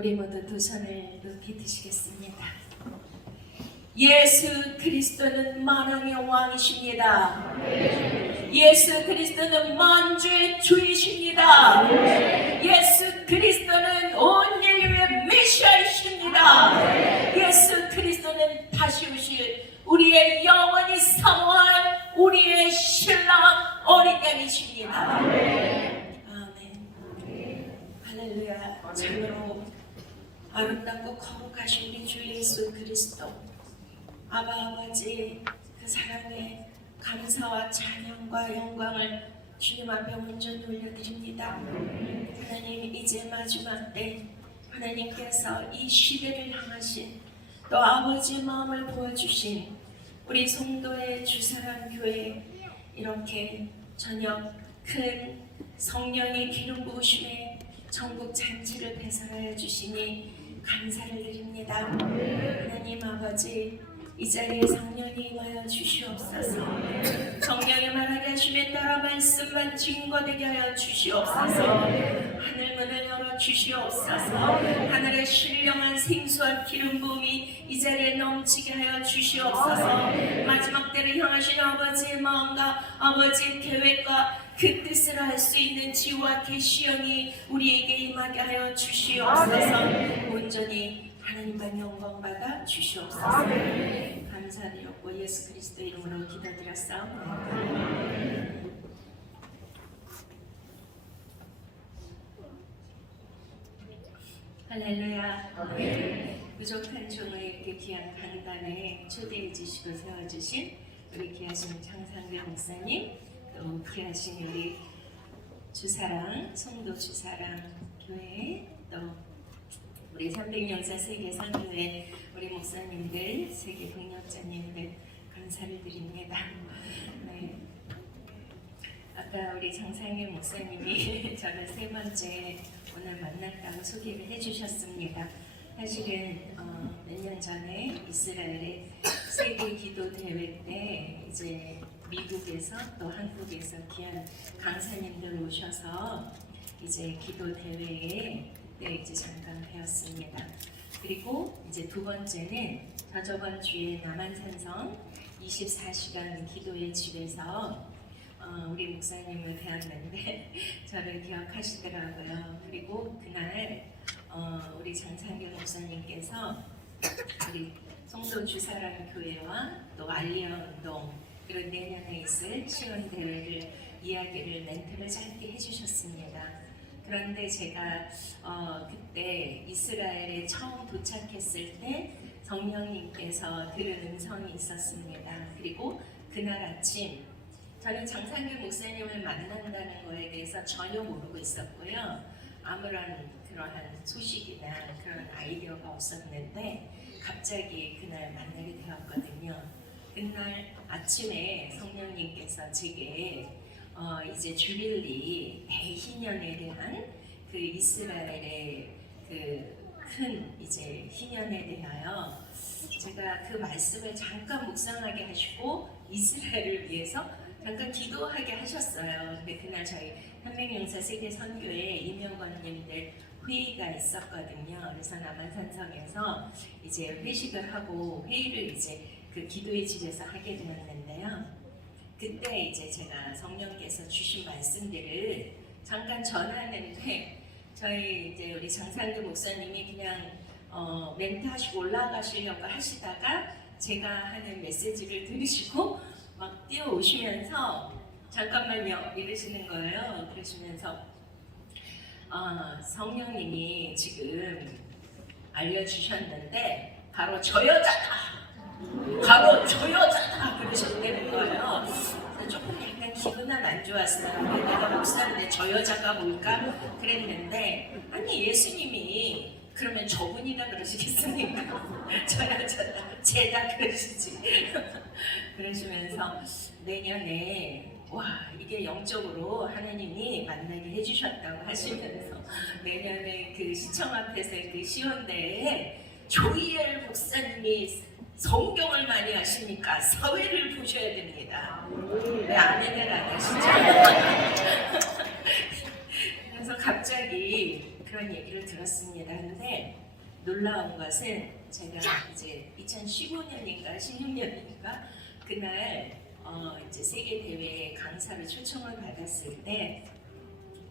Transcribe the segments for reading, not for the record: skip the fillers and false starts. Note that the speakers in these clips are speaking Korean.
우리 모두 두 손을 높이 드시겠습니다. 예수 그리스도는 만왕의 왕이십니다. 예수 그리스도는 만주의 주이십니다. 예수 그리스도는 온 인류의 메시아이십니다. 예수 그리스도는 다시 오실 우리의 영원히 사모할 우리의 신랑 어린 양이십니다. 아멘. 할렐루야. 참으로 아름답고 거룩하신 우리 주 예수 그리스도 아버지, 그 사랑에 감사와 찬양과 영광을 주님 앞에 온전히 올려드립니다. 하나님, 이제 마지막 때 하나님께서 이 시대를 향하신 또 아버지의 마음을 보여주신 우리 송도의 주사랑 교회 이렇게 저녁 큰 성령의 기름 부으심에 전국 잔치를 배설하여 주시니 감사를 드립니다. 하나님 아버지, 이 자리에 성령이 임하여 주시옵소서. 성령이 말하게 하심에 따라 말씀만 증거되게 하여 주시옵소서. 하늘 문을 열어 주시옵소서. 하늘의 신령한 생수한 기름 부음이 이 자리에 넘치게 하여 주시옵소서. 마지막 때를 향하신 아버지의 마음과 아버지의 계획과 그 뜻을 알 수 있는 지혜와 계시형이 우리에게 임하게 하여 주시옵소서. 온전히 하나님만 영광 받아 주시옵소서. 감사드렸고 예수 그리스도 이름으로 기도드렸사옵나이다. 할렐루야. 부족한 종을 이렇게 귀한 강단에 초대해 주시고 세워주신 우리 귀하신 장상배 목사님, 또 귀하신 우리 주사랑 송도 주사랑 교회, 또 우리 300년사 세계 선교회 우리 목사님들, 세계 동역자님들 감사를 드립니다. 네. 아까 우리 장상일 목사님이 저를 세 번째 오늘 만났다고 소개를 해주셨습니다. 사실은 몇 년 전에 이스라엘의 세계 기도 대회 때 이제 미국에서 또 한국에서 귀한 강사님들 오셔서 이제 기도 대회에 이제 잠깐 배웠습니다. 그리고 이제 두 번째는 저번 주에 남한산성 24시간 기도의 집에서 우리 목사님을 배웠는데 저를 기억하시더라고요. 그리고 그날 우리 장상길 목사님께서 우리 송도 주사랑 교회와 또 알리아운동 그리고 내년에 있을 시원대회를 이야기를 멘트를 짧게 해주셨습니다. 그런데 제가 그때 이스라엘에 처음 도착했을 때 성령님께서 들은 음성이 있었습니다. 그리고 그날 아침 저는 장상규 목사님을 만난다는 거에 대해서 전혀 모르고 있었고요. 아무런 그러한 소식이나 그런 아이디어가 없었는데 갑자기 그날 만나게 되었거든요. 그날 아침에 성령님께서 제게 이제 주빌리 대희년에 대한 그 이스라엘의 그 큰 이제 희년에 대하여 제가 그 말씀을 잠깐 묵상하게 하시고 이스라엘을 위해서 잠깐 기도하게 하셨어요. 근데 그날 저희 한백용사 세계 선교회 임명관님들 회의가 있었거든요. 그래서 남한산성에서 이제 회식을 하고 회의를 이제 그 기도의 집에서 하게 되었는데요. 그때 이제 제가 성령께서 주신 말씀들을 잠깐 전하는데 저희 이제 우리 장상규 목사님이 그냥 멘트하시고 올라가시려고 하시다가 제가 하는 메시지를 들으시고 막 뛰어오시면서 잠깐만요 이러시는 거예요. 그러시면서 성령님이 지금 알려주셨는데 바로 저 여자다! 바로 저 여자다! 그러셨다는 거예요. 조금 약간 기분은 안 좋았어요. 내가 목사인데 저 여자가 뭘까? 그랬는데 아니 예수님이 그러면 저분이라 그러시겠습니까? 저 여자다, 쟤다 그러시지. 그러시면서 내년에 와 이게 영적으로 하나님이 만나게 해주셨다고 하시면서 내년에 그 시청 앞에서의 그 시원대에 조이엘 목사님이 성경을 많이 하시니까 사회를 보셔야 됩니다. 왜 아멘을 안 하시죠? 그래서 갑자기 그런 얘기를 들었습니다. 근데 놀라운 것은 제가 이제 2015년인가 16년인가 그날 이제 세계 대회에 강사로 초청을 받았을 때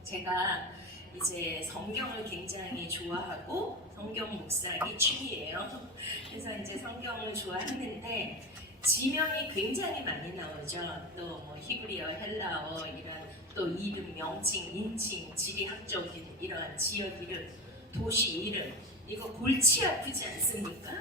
제가 이제 성경을 굉장히 좋아하고 성경 묵상이 취미예요. 그래서 이제 성경을 좋아하는데 지명이 굉장히 많이 나오죠. 또 뭐 히브리어, 헬라어 이런 또 이름, 명칭, 인칭, 지리학적인 이러한 지역 이름, 도시 이름 이거 골치 아프지 않습니까?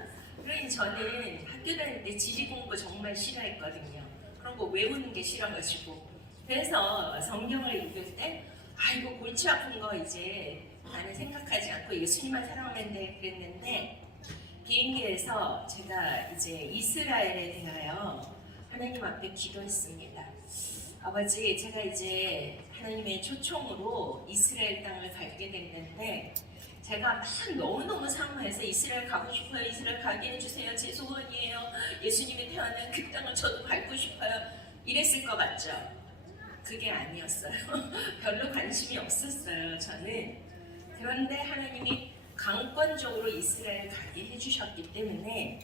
그러니 저는 학교 다닐 때 지리 공부 정말 싫어했거든요. 그런 거 외우는 게 싫어가지고 그래서 성경을 읽을 때 아이고 골치 아픈 거 이제 나는 생각하지 않고 예수님만 사랑하면 돼 그랬는데 비행기에서 제가 이제 이스라엘에 대하여 하나님 앞에 기도했습니다. 아버지, 제가 이제 하나님의 초청으로 이스라엘 땅을 가게 됐는데 제가 막 너무너무 사모해서 이스라엘 가고 싶어요. 이스라엘 가게 해주세요. 제 소원이에요. 예수님이 태어난 그 땅을 저도 밟고 싶어요. 이랬을 것 같죠? 그게 아니었어요. 별로 관심이 없었어요. 저는. 그런데 하나님이 강권적으로 이스라엘 가게 해주셨기 때문에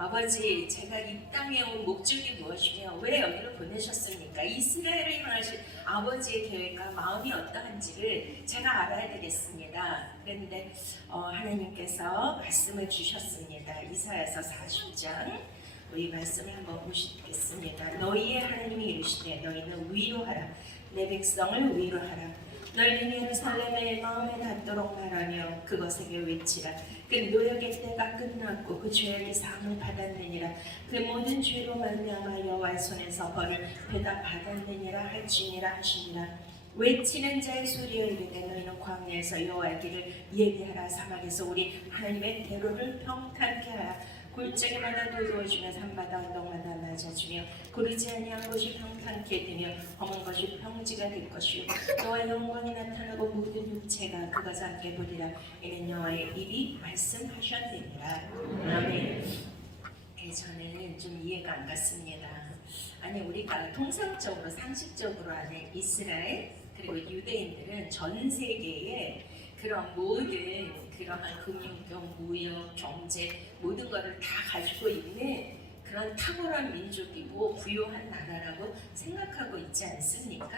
아버지, 제가 이 땅에 온 목적이 무엇이며 왜 여기로 보내셨습니까? 이스라엘을 향하신 아버지의 계획과 마음이 어떠한지를 제가 알아야 되겠습니다. 그런데 하나님께서 말씀을 주셨습니다. 이사야서 40장 우리 말씀을 한번 보시겠습니다. 너희의 하나님이 이르시되 너희는 위로하라. 내 백성을 위로하라. 너희는 예루살렘의 마음에 닿도록 말하며 그것에게 외치라. 그 노역의 때가 끝났고 그 죄악의 사함을 받았느니라. 그 모든 죄로 말미암아 여호와의 손에서 벌을 배다 받았느니라 할지니라 하시니라. 외치는 자의 소리여 이르되 너희는 광야에서 여호와의 길을 예비하라. 사막에서 우리 하나님의 대로를 평탄케 하라. 골짜기마다 도두어주며 산마다 언덕마다 낮아주며 고르지 아니한 곳이 평탄케 되며 험한 것이 평지가 될 것이요 너와의 영광이 나타나고 모든 육체가 그것을 함께 보리라. 이는 여호와의 입이 말씀하셨느니라. 아멘. 저는 좀 이해가 안 갔습니다. 아니 우리가 통상적으로 상식적으로 아는 이스라엘 그리고 유대인들은 전 세계에 그런 모든 그러한 금융경, 무역, 경제 모든 것을 다 가지고 있는 그런 탁월한 민족이고 부유한 나라라고 생각하고 있지 않습니까?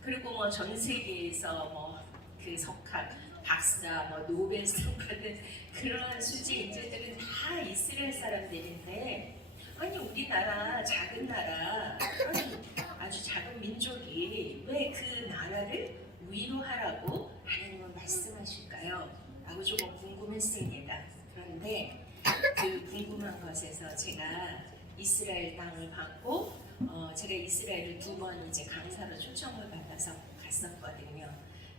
그리고 뭐 전 세계에서 뭐 그 석학, 박사, 뭐 노벨상 받은 그러한 수지 인재들은 다 이스라엘 사람들인데 아니 우리나라 작은 나라 아주 작은 민족이 왜 그 나라를 위로하라고 하나님은 말씀하실까요? 라고 조금 궁금했습니다. 그런데 그 궁금한 것에서 제가 이스라엘 땅을 받고 제가 이스라엘을 2번 이제 강사로 초청을 받아서 갔었거든요.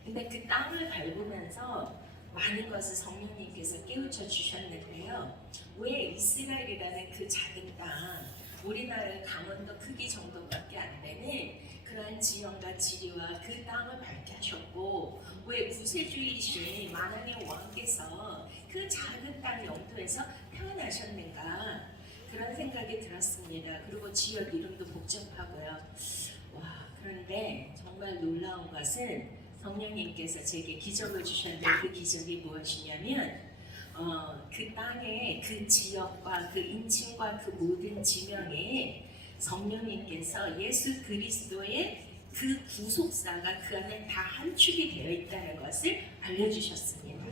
근데 그 땅을 밟으면서 많은 것을 성령님께서 깨우쳐 주셨는데요. 왜 이스라엘이라는 그 작은 땅, 우리나라의 강원도 크기 정도밖에 안 되는 그러한 지형과 지리와 그 땅을 밝게 하셨고 왜 구세주이신 만왕의 왕께서 그 작은 땅 영토에서 태어나셨는가 그런 생각이 들었습니다. 그리고 지역 이름도 복잡하고요. 와, 그런데 정말 놀라운 것은 성령님께서 제게 기적을 주셨는데 그 기적이 무엇이냐면 그 땅의 그 지역과 그 인칭과 그 모든 지명에 성령님께서 예수 그리스도의 그 구속사가 그 안에 다 함축이 되어 있다는 것을 알려주셨습니다.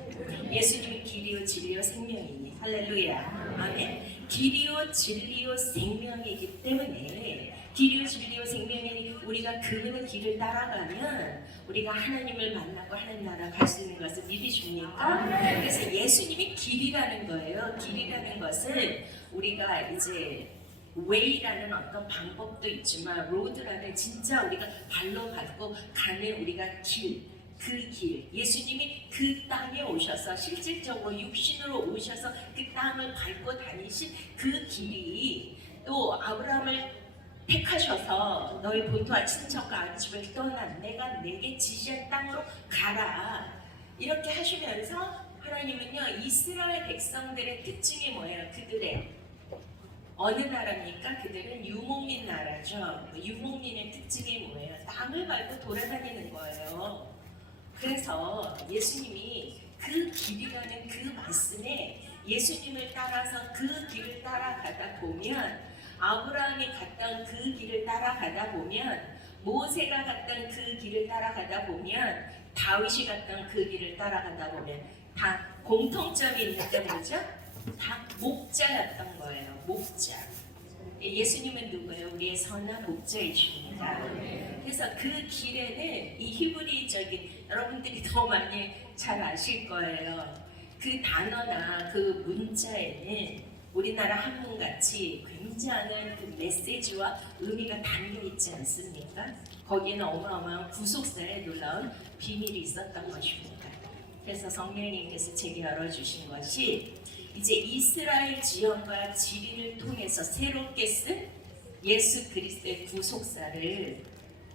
예수님이 길이요 진리요 생명이니 할렐루야 아멘. 길이요 진리요 생명이기 때문에 길이요 진리요 생명이니 우리가 그분의 길을 따라가면 우리가 하나님을 만나고 하나님 나라 갈 수 있는 것을 믿으십니까? 그래서 예수님이 길이라는 거예요. 길이라는 것은 우리가 이제 way라는 어떤 방법도 있지만 road라는 진짜 우리가 발로 밟고 가는 우리가 길, 그 길, 예수님이 그 땅에 오셔서 실질적으로 육신으로 오셔서 그 땅을 밟고 다니신 그 길이 또 아브라함을 택하셔서 너희 본토와 친척과 아집을 떠나 내가 내게 지시한 땅으로 가라 이렇게 하시면서 하나님은요 이스라엘 백성들의 특징이 뭐예요? 그들의 어느 나라입니까? 그들은 유목민 나라죠. 유목민의 특징이 뭐예요? 땅을 밟고 돌아다니는 거예요. 그래서 예수님이 그 길이라는 그 말씀에 예수님을 따라서 그 길을 따라가다 보면, 아브라함이 갔던 그 길을 따라가다 보면, 모세가 갔던 그 길을 따라가다 보면, 다윗이 갔던 그 길을 따라가다 보면 다 공통점이 있는데 뭐죠? 다 목자였던 거예요. 목자. 예수님은 누구예요? 우리의 선한 목자이십니다. 그래서 그 길에는 이 히브리적인, 여러분들이 더 많이 잘 아실 거예요. 그 단어나 그 문자에는 우리나라 한문같이 굉장한 그 메시지와 의미가 담겨 있지 않습니까? 거기에는 어마어마한 구속사에 놀라운 비밀이 있었던 것입니다. 그래서 성령님께서 제게 열어주신 것이, 이제 이스라엘 지형과 지리를 통해서 새롭게 쓴 예수 그리스도의 구속사를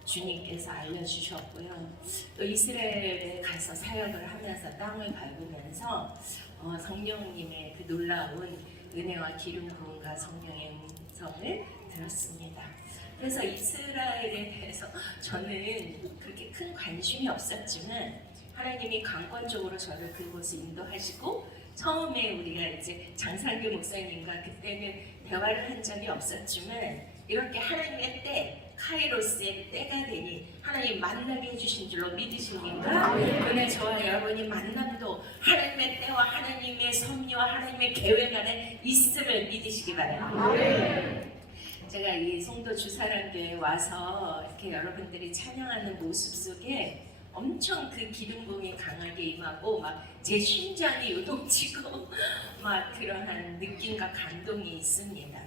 주님께서 알려주셨고요. 또 이스라엘에 가서 사역을 하면서 땅을 밟으면서 성령님의 그 놀라운 은혜와 기름 부음과 성령의 음성을 들었습니다. 그래서 이스라엘에 대해서 저는 그렇게 큰 관심이 없었지만 하나님이 강권적으로 저를 그곳에 인도하시고, 처음에 우리가 이제 장상규 목사님과 그때는 대화를 한 적이 없었지만, 이렇게 하나님의 때, 카이로스의 때가 되니 하나님 만나게 해주신 줄로 믿으십니까? 오늘 저와 여러분이 만남도 하나님의 때와 하나님의 섭리와 하나님의 계획 안에 있음을 믿으시기 바랍니다. 제가 이 송도 주사랑교회에 와서 이렇게 여러분들이 찬양하는 모습 속에 엄청 그 기름 부음이 강하게 임하고 막 제 심장이 요동치고 막 그러한 느낌과 감동이 있습니다.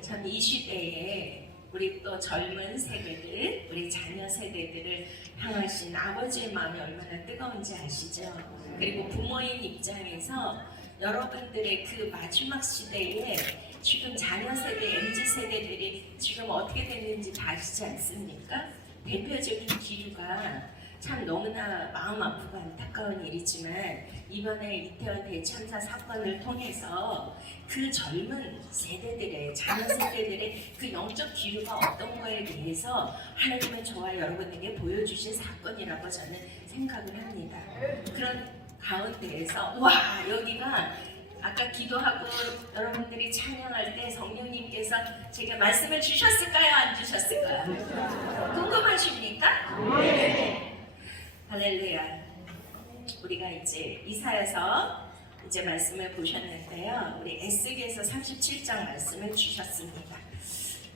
참 이 시대에 우리 또 젊은 세대들, 우리 자녀 세대들을 향하신 아버지의 마음이 얼마나 뜨거운지 아시죠? 그리고 부모인 입장에서 여러분들의 그 마지막 시대에 지금 자녀 세대, MZ 세대들이 지금 어떻게 됐는지 다 아시지 않습니까? 대표적인 기류가 참 너무나 마음 아프고 안타까운 일이지만, 이번에 이태원 대참사 사건을 통해서 그 젊은 세대들의, 자녀 세대들의 그 영적 기류가 어떤 거에 대해서 하나님은 저와 여러분에게 보여주신 사건이라고 저는 생각을 합니다. 그런 가운데에서 와, 여기가 아까 기도하고 여러분들이 찬양할 때 성령님께서 제게 말씀을 주셨을까요? 안 주셨을까요? 궁금하십니까? 네. 할렐루야. 우리가 이제 이사야서 이제 말씀을 보셨는데요. 우리 에스겔서 37장 말씀을 주셨습니다.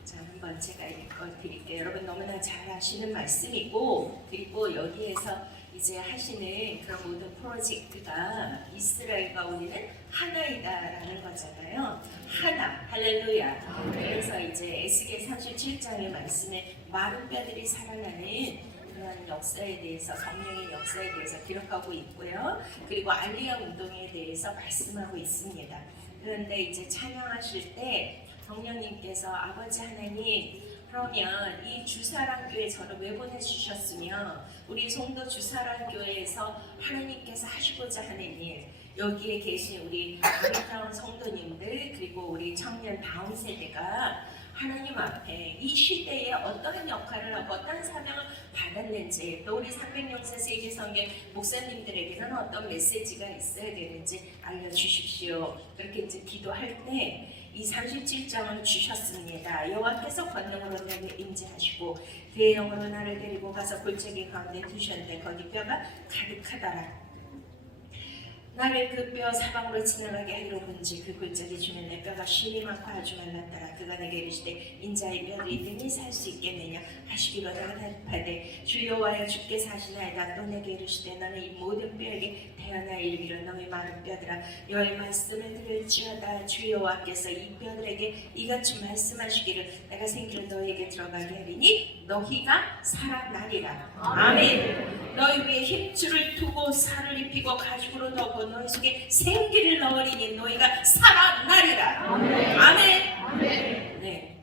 자, 한번 제가 읽어드릴게요. 여러분 너무나 잘 아시는 말씀이고, 그리고 여기에서 이제 하시는 그런 모든 프로젝트가 이스라엘과 우리는 하나이다라는 거잖아요. 하나, 할렐루야. 그래서 이제 에스겔 37장의 말씀에 마른 뼈들이 살아나는 그런 역사에 대해서, 성령의 역사에 대해서 기록하고 있고요. 그리고 알리야 운동에 대해서 말씀하고 있습니다. 그런데 이제 찬양하실 때 성령님께서 아버지 하나님, 그러면 이 주사랑교회 저를 왜 보내주셨으며 우리 송도 주사랑교회에서 하나님께서 하시고자 하는 일, 여기에 계신 우리 아름다운 성도님들, 그리고 우리 청년 다음 세대가 하나님 앞에 이 시대에 어떠한 역할을 하고 어떤 사명을 받았는지, 또 우리 300영세 세계성경 목사님들에게는 어떤 메시지가 있어야 되는지 알려주십시오. 그렇게 이제 기도할 때 이 37장을 주셨습니다. 여호와께서 권능으로 내게 임재하시고 그의 영으로 나를 데리고 가서 골짜기 가운데 두셨는데 거기 뼈가 가득하더라. 나를 그 뼈 사방으로 지나가게 하기로 본지 그 골짜기 중에 내 뼈가 심히 많고 아주 말랐더라. 그가 내게 이르시되 인자의 뼈를 이등이 살 수 있겠느냐 하시기로 내가 대답하되 주 여호와여 주께 사시나이다. 또 내게 이르시되 너는 이 모든 뼈에게 태어나 이르기를 너희 마른 뼈들아 여호와의 말씀을 들을지어다. 주 여호와께서 이 뼈들에게 이같이 말씀하시기를 내가 생기를 너희에게 들어가게 하리니 너희가 살아나리라. 아멘. 너희 위에 힘줄을 두고 살을 입히고 가죽으로 덮어 너희 속에 생기를 넣으리니 너희가 살아나리라. 아멘. 아멘. 네.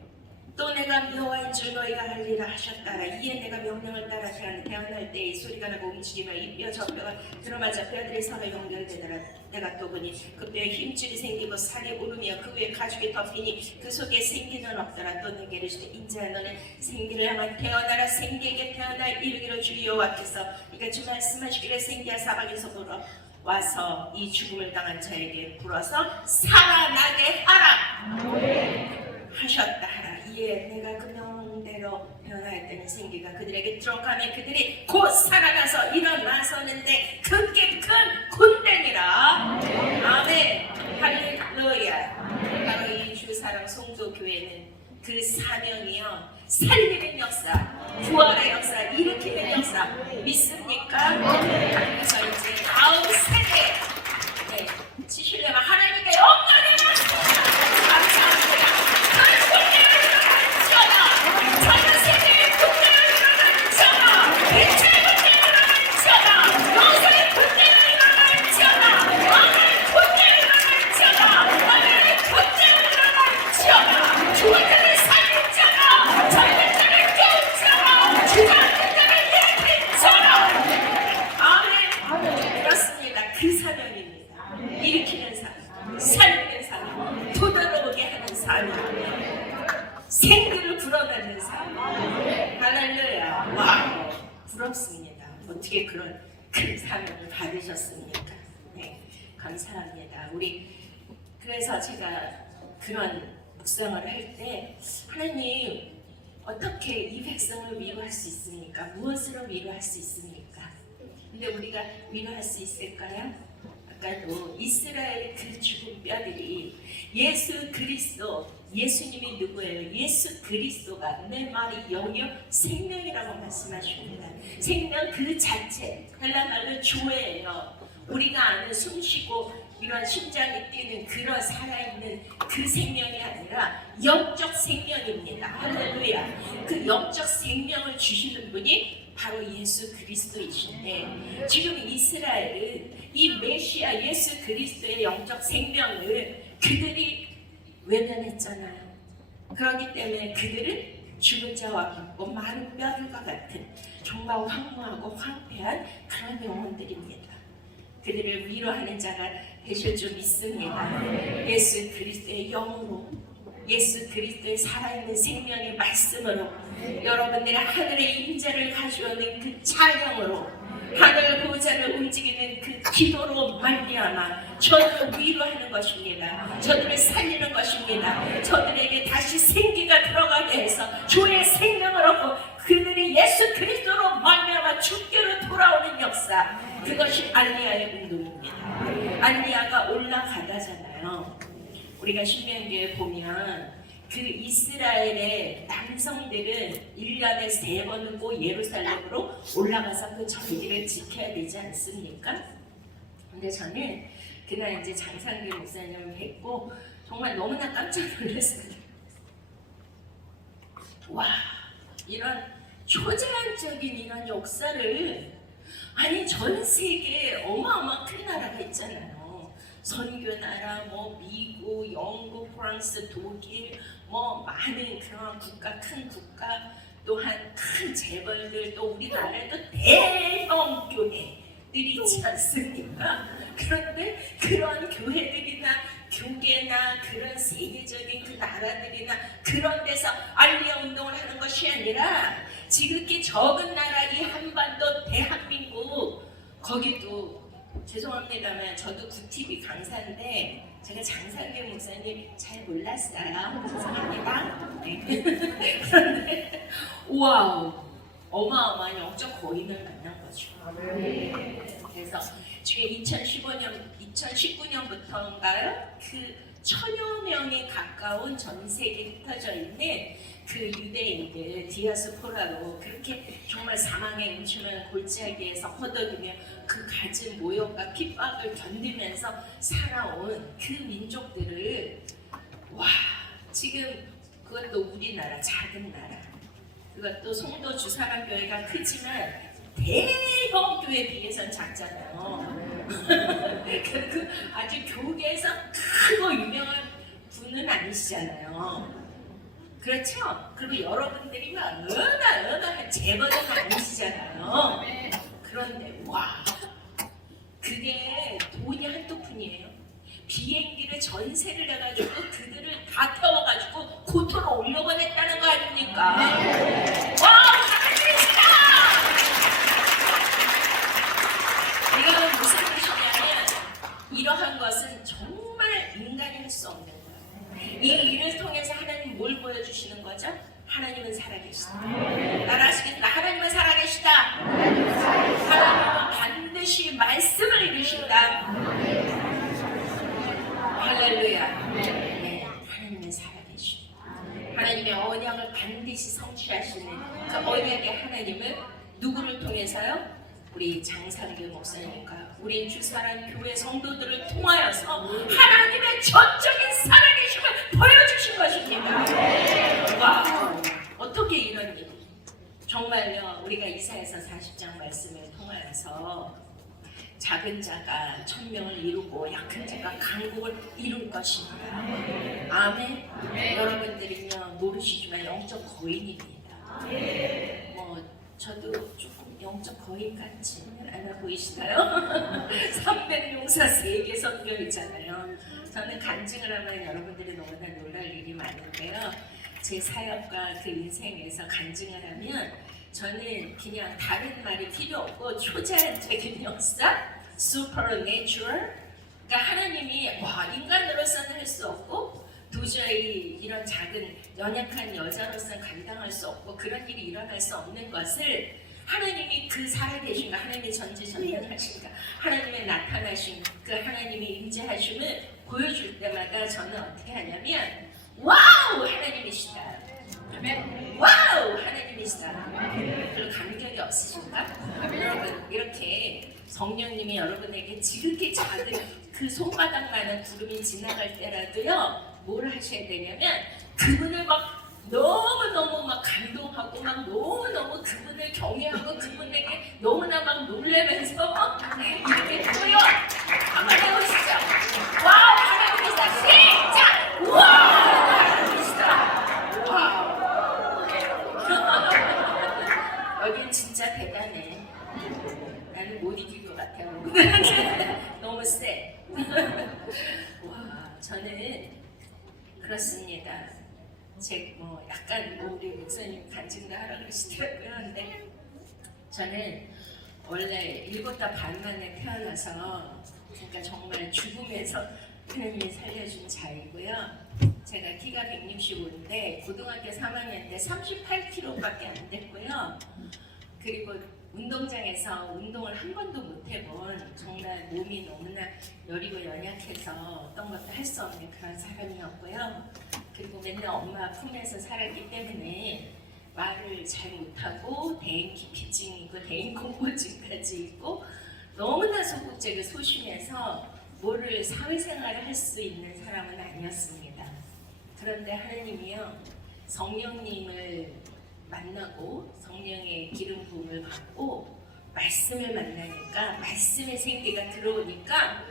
또 내가 여호와인 줄 너희가 알리라 하셨다라. 이에 내가 명령을 따라 태어날 때 이 소리가 나고 움직이며 이 뼈 저 뼈가 들어맞아 뼈들이 서로 연결되더라. 내가 또 보니 그 뼈에 힘줄이 생기고 살이 오르며 그 위에 가죽이 덮이니 그 속에 생기는 없더라. 또 내게 이르시되 인자야 너는 생기를 향한 태어나라. 생기에게 태어나라. 중요한 날 이르기로 주 여호와께서 이같이 말씀하시기를 생기야 사방에서 불어 와서 이 죽음을 당한 자에게 불어서 살아나게 하라 하셨다 하라. 이에 내가 그 명령대로 변화했더니 생기가 그들에게 들어가며 그들이 곧 살아나서 일어나서는데 그게 큰 군대니라. 아멘. 할렐루야. 바로 이 주사랑 송도교회는 그 사명이요, 살리는 역사, 부활의 역사, 일으키는 역사 믿습니까? 그래서 이제 다음 세대 치시려면 하나님께 영광을 감사합니다. 그 군대를 일어나는 자가 세계의 군대를 일어나는 자가 대체의 군대를 일어나는 자가 영사의 군대를 일어나는 자가 왕의 군대를 일어나는 자가 왕의 군대를 일어나는 자가 죽은 자를 살린 자가 젊은 자를 깨운 자가 주저앉은 자를 일으킨 자가 아멘. 그렇습니다. 그 사명입니다. 일으키는 사명, 살리는 사명, 되돌아오게 하는 사명, 생기를 불어넣는 사명. 할렐루야. 와, 부럽습니다. 어떻게 그런 큰 사명을 받으셨습니까? 네, 감사합니다. 그래서 제가 그런 묵상을 할 때 하나님 어떻게 이 백성을 위로할 수 있습니까? 무엇으로 위로할 수 있습니까? 근데 우리가 위로할 수 있을까요? 아까도 이스라엘의 그 죽은 뼈들이 예수 그리스도, 예수님이 누구예요? 예수 그리스도가 내 말이 영이요 생명이라고 말씀하십니다. 생명 그 자체, 헬라말로 조예예요. 우리가 아는 숨쉬고 이런 심장이 뛰는 그런 살아있는 그 생명이 아니라 영적 생명입니다. 할렐루야. 그 영적 생명을 주시는 분이 바로 예수 그리스도이신데, 지금 이스라엘은 이 메시아 예수 그리스도의 영적 생명을 그들이 외면했잖아요. 그렇기 때문에 그들은 죽은 자와 같고 마른 뼈들과 같은 정말 황무하고 황폐한 그런 영혼들입니다. 그들을 위로하는 자가 되실 줄 믿습니다. 예수 그리스도의 영으로, 예수 그리스도의 살아있는 생명의 말씀으로, 여러분들의 하늘의 임재를 가져오는 그 찬양으로, 하늘 보좌를 움직이는 그 기도로 말미암아 저들을 위로하는 것입니다. 저들을 살리는 것입니다. 저들에게 다시 생기가 들어가게 해서 주의 생명을 얻고 그들이 예수 그리스도로 말미암아 주께로 돌아오는 역사, 그것이 알리야의 운동입니다. 알리야가 올라가다잖아요. 우리가 신명기에 보면 그 이스라엘의 남성들은 1년에 3번은 꼭 예루살렘으로 올라가서 그 절기를 지켜야 되지 않습니까? 근데 저는 그날 이제 장상규 목사님을 뵙고 정말 너무나 깜짝 놀랐어요. 와, 이런 초제한적인 이런 역사를, 아니 전 세계에 어마어마한 큰 나라가 있잖아요. 선교 나라, 뭐 미국, 영국, 프랑스, 독일, 뭐 많은 그런 국가, 큰 국가, 또한 큰 재벌들, 또 우리나라에도 대형 교회들이 있지 않습니까? 그런데 그런 교회들이나 교계나 그런 세계적인 그 나라들이나 그런 데서 알리야 운동을 하는 것이 아니라 지극히 적은 나라 이 한반도 대한민국, 거기도 죄송합니다만 저도 구TV 강사인데 제가 장상규 목사님 잘 몰랐어요. 죄송합니다. 네. 그런데 와우, 어마어마한 영적 고인을 만난 거죠. 그래서 지금 2019년부터인가요? 그 1000여 명에 가까운 전 세계에 흩어져 있는 그 유대인들 디아스포라로 그렇게 정말 사망의 음침한 골짜기에서 허덕이며 그 갖은 모욕과 핍박을 견디면서 살아온 그 민족들을, 와, 지금 그것도 우리나라 작은 나라, 그것도 송도 주사랑 교회가 크지만 대형 교회에 비해서는 작잖아요. 그 아주 교계에서 크고 유명한 분은 아니시잖아요. 그렇죠? 그리고 여러분들이 막 어마어마한 재벌은 아니시잖아요. 그런데 와, 그게 돈이 한두 푼이에요. 비행기를 전세를 해가지고 그들을 다 태워가지고 고토로 올려보냈다는 거 아닙니까? 와, 하나님이시다! 하나님은 살아계시다. 따라하시겠다. 하나님은 살아계시다. 하나님은 반드시 말씀을 이루신다. 할렐루야. 네, 하나님은 살아계시다. 하나님의 언약을 반드시 성취하시는 그 언약의 하나님은 누구를 통해서요? 우리 장상규 목사님과 우리 주사랑 교회 성도들을 통하여서 하나님의 전적인 살아계심을 보여주신 것입니다. 와, 어떻게 이런 일이? 정말요, 우리가 이사야서 40장 말씀을 통하여서 작은 자가 천명을 이루고 약한 자가 강국을 이룰 것입니다. 아멘. 여러분들은요 모르시지만 영적 거인입니다. 저도 조금 영적 거인 같지는 않아 보이시나요? 300용사 세계 선교이잖아요. 저는 간증을 하면 여러분들이 너무나 놀랄 일이 많은데요. 제 사역과 그 인생에서 간증을 하면 저는 그냥 다른 말이 필요 없고 초자연적인 역사, supernatural, 그러니까 하나님이 인간으로서는 할 수 없고 도저히 이런 작은 연약한 여자로서는 감당할 수 없고 그런 일이 일어날 수 없는 것을 하나님이 그 살아계신가, 하나님의 전지전능하신가, 하나님의 나타나신 그 하나님의 임재하심을 보여줄 때마다 저는 어떻게 하냐면 와우! 하나님이시다. 와우! 하나님이시다. 별로 감격이 없으신가? 여러분 이렇게 성령님이 여러분에게 지극히 작은 그 손바닥만한 구름이 지나갈 때라도요 뭘 하셔야 되냐면 그분을 막 너무너무 막 감동하고 막 너무너무 그분을 경외하고 그분에게 너무나 막 놀래면서 이렇게 보여 한번 해보시죠. 와우! 하나님이시다. 시작! 와우! 하나님이시다. 와우! 여긴 진짜 대단해. 나는 못 이길 것 같아요. 너무 세. 와, 저는 그렇습니다. 약간 우리 목사님 간증도 하라고 그러시더라고요. 근데 저는 원래 7달 반 만에 태어나서 그러니까 정말 죽음에서 하나님이 살려준 자이고요. 제가 키가 165인데 고등학교 3학년 때 38kg밖에 안 됐고요. 그리고 운동장에서 운동을 한 번도 못 해본 정말 몸이 너무나 여리고 연약해서 어떤 것도 할 수 없는 그런 사람이었고요. 그리고 맨날 엄마 품에서 살았기 때문에 말을 잘 못하고 대인기피증이 있고 대인공포증까지 있고 너무나 소극적이고 소심해서 뭐를 사회생활을 할 수 있는 사람은 아니었습니다. 그런데 하나님이요 성령님을 만나고 성령의 기름 부음을 받고 말씀을 만나니까 말씀의 생기가 들어오니까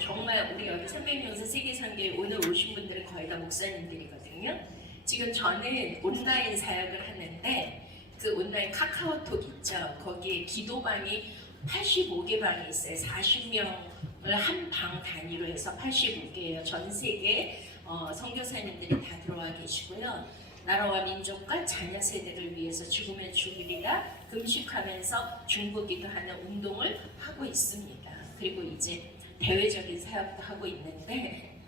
정말 우리 여기 300명에서 세계선교에 오늘 오신 분들은 거의 다 목사님들이거든요. 지금 저는 온라인 사역을 하는데 그 온라인 카카오톡 있죠. 거기에 기도방이 85개 방이 있어요. 40명을 한 방 단위로 해서 85개예요. 전 세계 선교사님들이 다 들어와 계시고요. 나라와 민족과 자녀 세대를 위해서 죽으면 죽으리라 금식하면서 중보기도 하는 운동을 하고 있습니다. 그리고 이제 대외적인 사역도 하고 있는데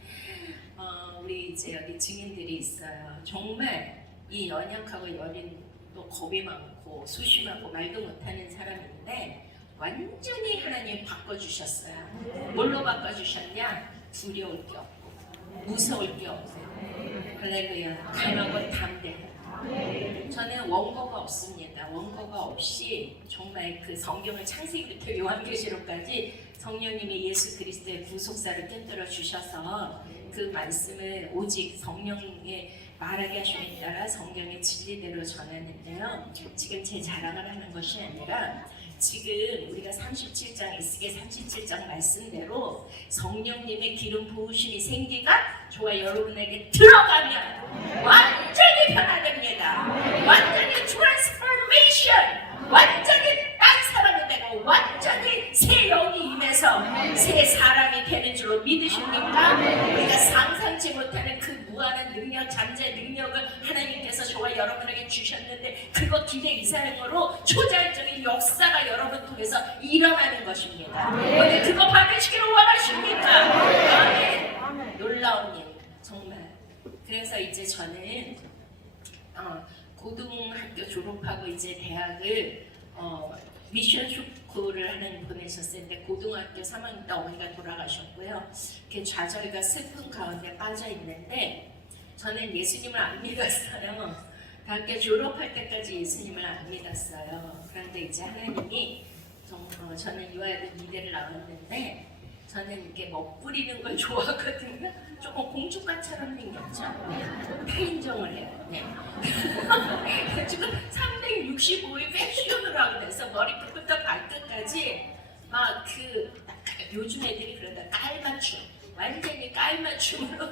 우리 이제 여기 증인들이 있어요. 정말 이 연약하고 여린 또 겁이 많고 소심하고 말도 못하는 사람인데 완전히 하나님 바꿔주셨어요. 뭘로 바꿔주셨냐? 두려울 게 없고 무서울 게 없고 할렐루야. 강하고 담대해. 저는 원고가 없습니다. 원고가 없이 정말 그 성경을 창세기부터 요한계시록까지 성령님이 예수 그리스도의 구속사를 꿰뚫어 주셔서 그 말씀을 오직 성령의 말하게 하심에 따라 성경의 진리대로 전하는데요. 지금 제 자랑을 하는 것이 아니라 지금 우리가 37장 에스겔 37장 말씀대로 성령님의 기름 부으심이 생기가 저와 여러분에게 들어가면 완전히 변화됩니다. 완전히 트랜스포메이션, 완전히 딴 사람이 되고 완전히 새 영이 임해서 새 사람이 되는 줄로 믿으십니까? 우리가 상상치 못하는 그 무한한 능력, 잠재 능력을 하나님께서 저와 여러분에게 주셨는데 그거 기대 이상으로 초자연적인 역사가 여러분 통해서 일어나는 것입니다. 오늘 그거 받으시기를 원하십니까? 아멘. 놀라운 일 정말. 그래서 이제 저는 고등학교 졸업하고 이제 대학을 미션 스쿨을 하는 보내셨었는데 고등학교 3학년 때 어머니가 돌아가셨고요. 이렇게 좌절과 슬픈 가운데 빠져 있는데 저는 예수님을 안 믿었어요. 대학교 졸업할 때까지 예수님을 안 믿었어요. 그런데 이제 하나님이 저는 유아여대 미대를 나왔는데 저는 이렇게 멋부리는 걸 좋아하거든요. 조금 공주과처럼 생겼죠. 타인정을 해요. 네. 지금 365일 패션으로 하고 돼서 머리끝부터 발끝까지 막 요즘 애들이 그런다 깔맞춤, 완전히 깔맞춤으로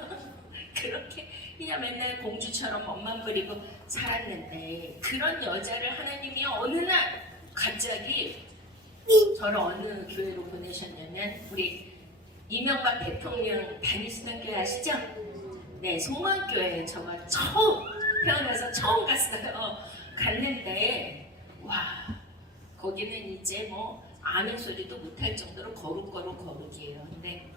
그렇게 그냥 맨날 공주처럼 멋만 부리고 살았는데 그런 여자를 하나님이 어느 날 갑자기 저를 어느 교회로 보내셨냐면 우리 이명박 대통령 다니시던 교회 아시죠? 네, 송원교회 저가 태어나서 처음 갔어요. 갔는데 와 거기는 이제 뭐 아멘 소리도 못할 정도로 거룩이에요. 근데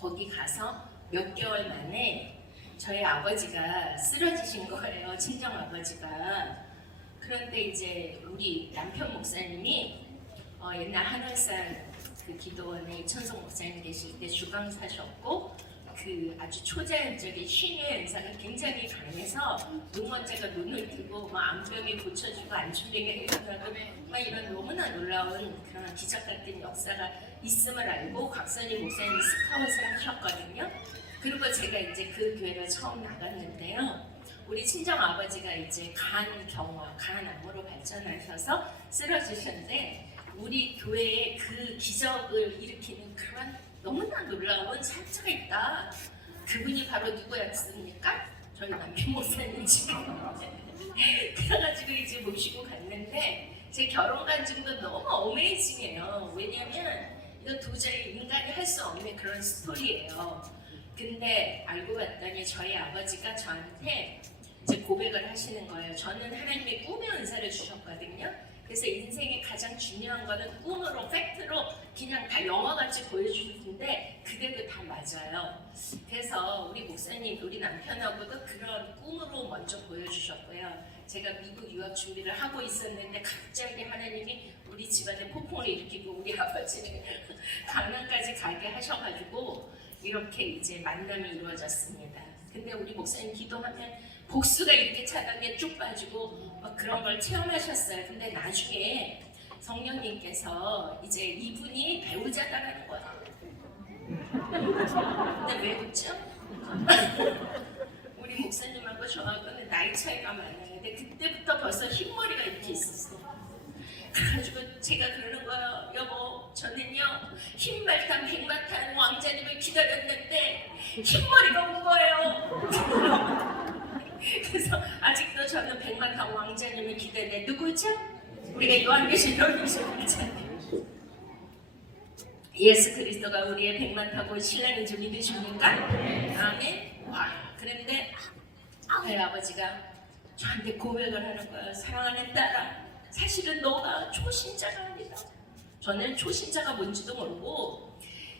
거기 가서 몇 개월 만에 저희 아버지가 쓰러지신 거예요. 친정 아버지가. 그런데 이제 우리 남편 목사님이 옛날 한월산 그 기도원에 이천성 목사님 계실 때 주강사셨고 그 아주 초자연적인 신의 연사가 굉장히 강해서 응원자가 눈을 뜨고 막 암병이 고쳐지고 안춘병이 일어나고 막 이런 너무나 놀라운 그런 기적 같은 역사가 있음을 알고 곽선희 목사님이 스카웃을 하셨거든요. 그리고 제가 이제 그 교회를 처음 나갔는데요. 우리 친정 아버지가 이제 간암으로 발전하셔서 쓰러지셨는데 우리 교회에 그 기적을 일으키는 그런 너무나 놀라운 사자가 있다. 그분이 바로 누구였습니까? 저희 남편 목사님 지금. 그래가지고 이제 모시고 갔는데 제 결혼 간증도 너무 어메이징해요. 왜냐면 이거 도저히 인간이 할 수 없는 그런 스토리예요. 근데 알고 봤더니 저희 아버지가 저한테 이제 고백을 하시는 거예요. 저는 하나님의 꿈의 은사를 주셨거든요. 그래서 인생의 가장 중요한 거는 꿈으로, 팩트로 그냥 다 영화같이 보여주는데 그대로 다 맞아요. 그래서 우리 목사님, 우리 남편하고도 그런 꿈으로 먼저 보여주셨고요. 제가 미국 유학 준비를 하고 있었는데 갑자기 하나님이 우리 집안에 폭풍을 일으키고 우리 아버지를 강남까지 가게 하셔가지고 이렇게 이제 만남이 이루어졌습니다. 근데 우리 목사님 기도하면 복수가 이렇게 차단에 쭉 빠지고 막 그런 걸 체험하셨어요. 근데 나중에 성령님께서 이제 이분이 배우자다라는 거예요. 근데 왜 웃죠? 우리 목사님하고 저하고는 나이 차이가 많아요. 근데 그때부터 벌써 흰머리가 이렇게 있었어. 그래가지고 제가 그러는 거예요. 여보, 저는요 흰말탄 백마탄 왕자님을 기다렸는데 흰머리가 온 거예요. 그래서 아직도 저는 백마탄 왕자님을 기다려. 누구죠? 우리가 요한계시록 21장 예수 그리스도가 우리의 백마탄고 신랑인 줄 믿으십니까? 아멘. 와, 그런데 저희 아버지가 저한테 고백을 하는 거예요. 사랑하는 딸아, 사실은 너가 초신자가 아니다. 저는 초신자가 뭔지도 모르고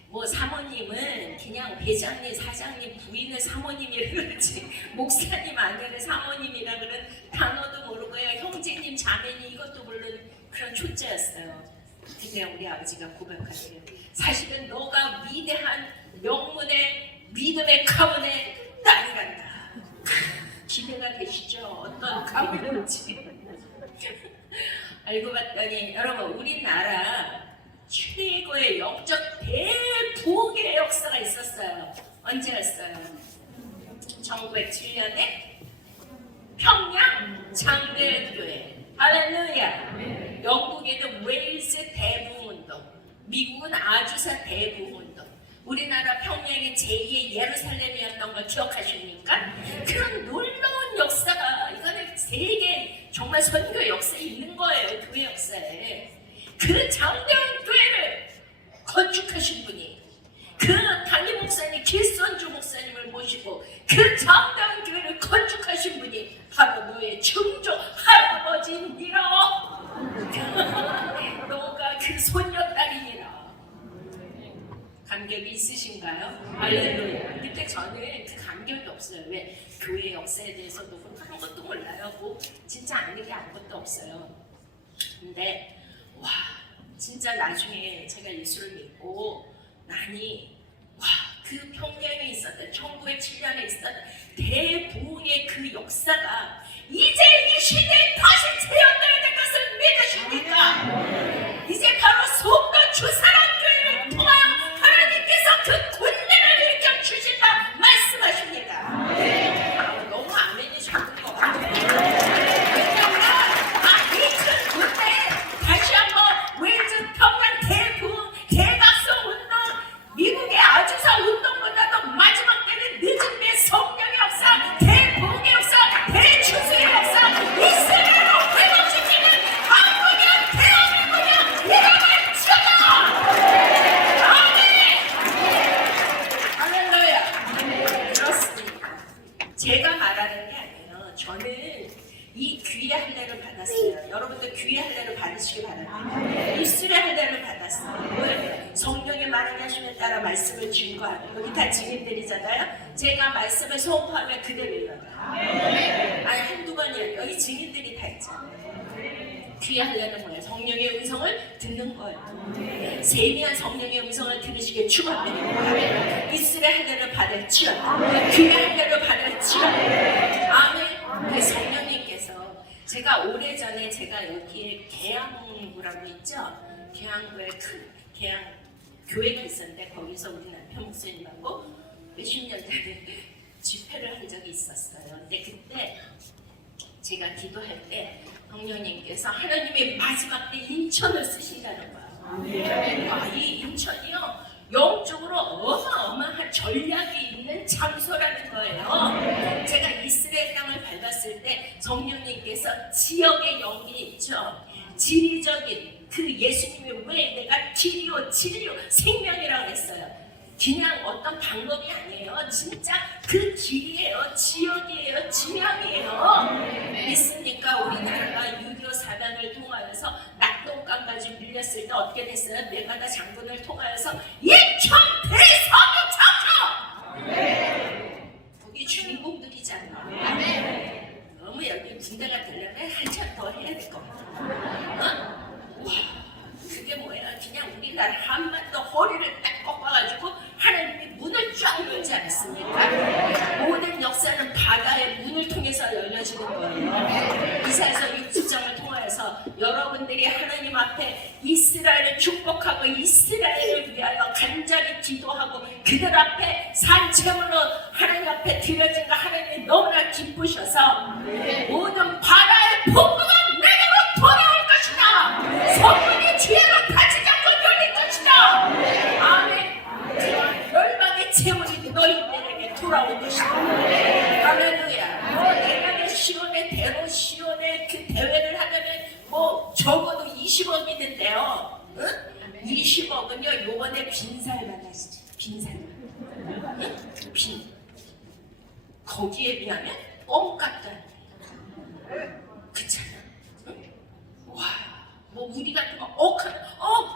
뭐 사모님은 그냥 회장님, 사장님, 부인을 사모님이라 그러지 목사님 아내를 사모님이라 그런 단어도 모르고요. 형제님, 자매님 이것도 모르는 그런 초짜였어요. 근데 우리 아버지가 고백하시길 사실은 너가 위대한 명문의 믿음의 가문의 딸이란다. 기대가 되시죠? 어떤 가문인지. 알고 봤더니 여러분 우리나라 최고의 영적 대부흥의 역사가 있었어요. 언제였어요? 1907년에 평양 장대교회. 할렐루야. 영국에는 웨일스 대부흥운동, 미국은 아주사 대부흥운동, 우리나라 평양이 제2의 예루살렘이었던 걸 기억하십니까? 그런 놀라운 역사가 이거는 세계 정말 선교 역사에 있는 거예요. 교회 역사에. 그 장대한 교회를 건축하신 분이 그 담임 목사님 길선주 목사님을 모시고 그 장대한 교회를 건축하신 분이 바로 너의 증조 할아버지니라. 너가 그 손녀딸이니라. 감격이 있으신가요? 할렐루야. 근데 저는 그 감격이 없어요. 왜? 교회 역사에 대해서도 아무것도 몰라요. 뭐 진짜 아는 게 아무것도 없어요. 근데 와 진짜 나중에 제가 예수를 믿고 나니 와 그 평양에 있었던 1907년에 있었던 대부흥의 그 역사가 이제 이 시대에 다시 재현돼야 될 것을 믿으십니까? 이제 바로 송도 주사랑교회를 통하여 하나님께서 그 군대를 일으켜 주신다 말씀하십니다. 너무 아멘이 작은 것 같아요. 이큰 군대에 다시 한번 웨일즈 평양 대부흥 대각성 운동 미국의 아주사 운동보다도 마지막 때는 늦은 내 성령의 역사 대부흥의 역사 대추수의 역사 이스라엘로 회복시키는 한국이야 대한민국이야 이름을 지어라. 아멘. 할렐루야. 그렇습니다. 제가 말하는 게 아니에요. 저는 이 귀의 할례를 받았어요. 여러분도 귀의 할례를 받으시기 바랍니다. 입술의 할례를 받았어요. 왜? 성령의 말하게 하심에 따라 말씀을 증거하는 여기 다 증인들이잖아요. 제가 말씀을 선포하면 그대로 일어나요. 아니 한두 번이에요. 여기 증인들이 다 있잖아요. 귀의 할례는 뭐예요? 성령의 음성을 듣는 거예요. 세미한 성령의 음성을 들으시길 축원합니다. 입술의 할례를 받을지어다. 귀의 할례를 받을지어다. 아멘. 그 성령님께서 제가 오래전에 제가 여기에 계양구라고 있죠. 계양구에 큰 계양 교회가 있었는데 거기서 우리 남편 목사님하고 몇십 년 전에 집회를 한 적이 있었어요. 근데 그때 제가 기도할 때 성령님께서 하나님의 마지막 때 인천을 쓰신다는 거예요. 와, 이 인천이요 영적으로 어마어마한 전략이 있는 장소라는 거예요. 제가 이스라엘 땅을 밟았을 때 성령님께서 지역의 영이 있죠. 지리적인 그 예수님이 왜 내가 길이요 진리요 생명이라고 했어요. 그냥 어떤 방법이 아니에요. 진짜 그 길이에요. 지역이에요. 지명이에요. 믿습니까? 우리나라가 6.25 사단을 통하여서 낙동강까지 밀렸을 때 어떻게 됐어요? 네바다 장군을 통하여서 인천 대성령 창조! 거기 주인공들이잖아. 너무 여기 군대가 되려면 한참 더 해야 될 것 같아. 와, 그게 뭐야? 그냥 우리나라 한반도 허리를 딱 꺾어가지고 하나님이 문을 쫙 열지 않았습니까? 모든 역사는 바다의 문을 통해서 열려지는 거예요. 이사야서 60장을 통하여서 여러분들이 하나님 앞에 이스라엘을 축복하고 이스라엘을 위하여 간절히 기도하고 그들 앞에 산채물로 하나님 앞에 드려진 거 하나님이 너무나 기쁘셔서 모든 바다의 폭우가 내게로 돌아올 것이다. 성문이 지혜로 닫히지 않고 열릴 것이다. 아멘. 열방의 재물이 너희들에게 돌아올 것이다. 할렐루야. 내가 시온의 대로 시온의 그 대회를 하려면 뭐 적어도 20억이는데요. 응? 20억은요 요번에 빈살만 하시지. 빈살만. 응? 빈. 거기에 비하면 껌값도 안 돼. 그렇잖아. 응? 와, 뭐 우리 같은 거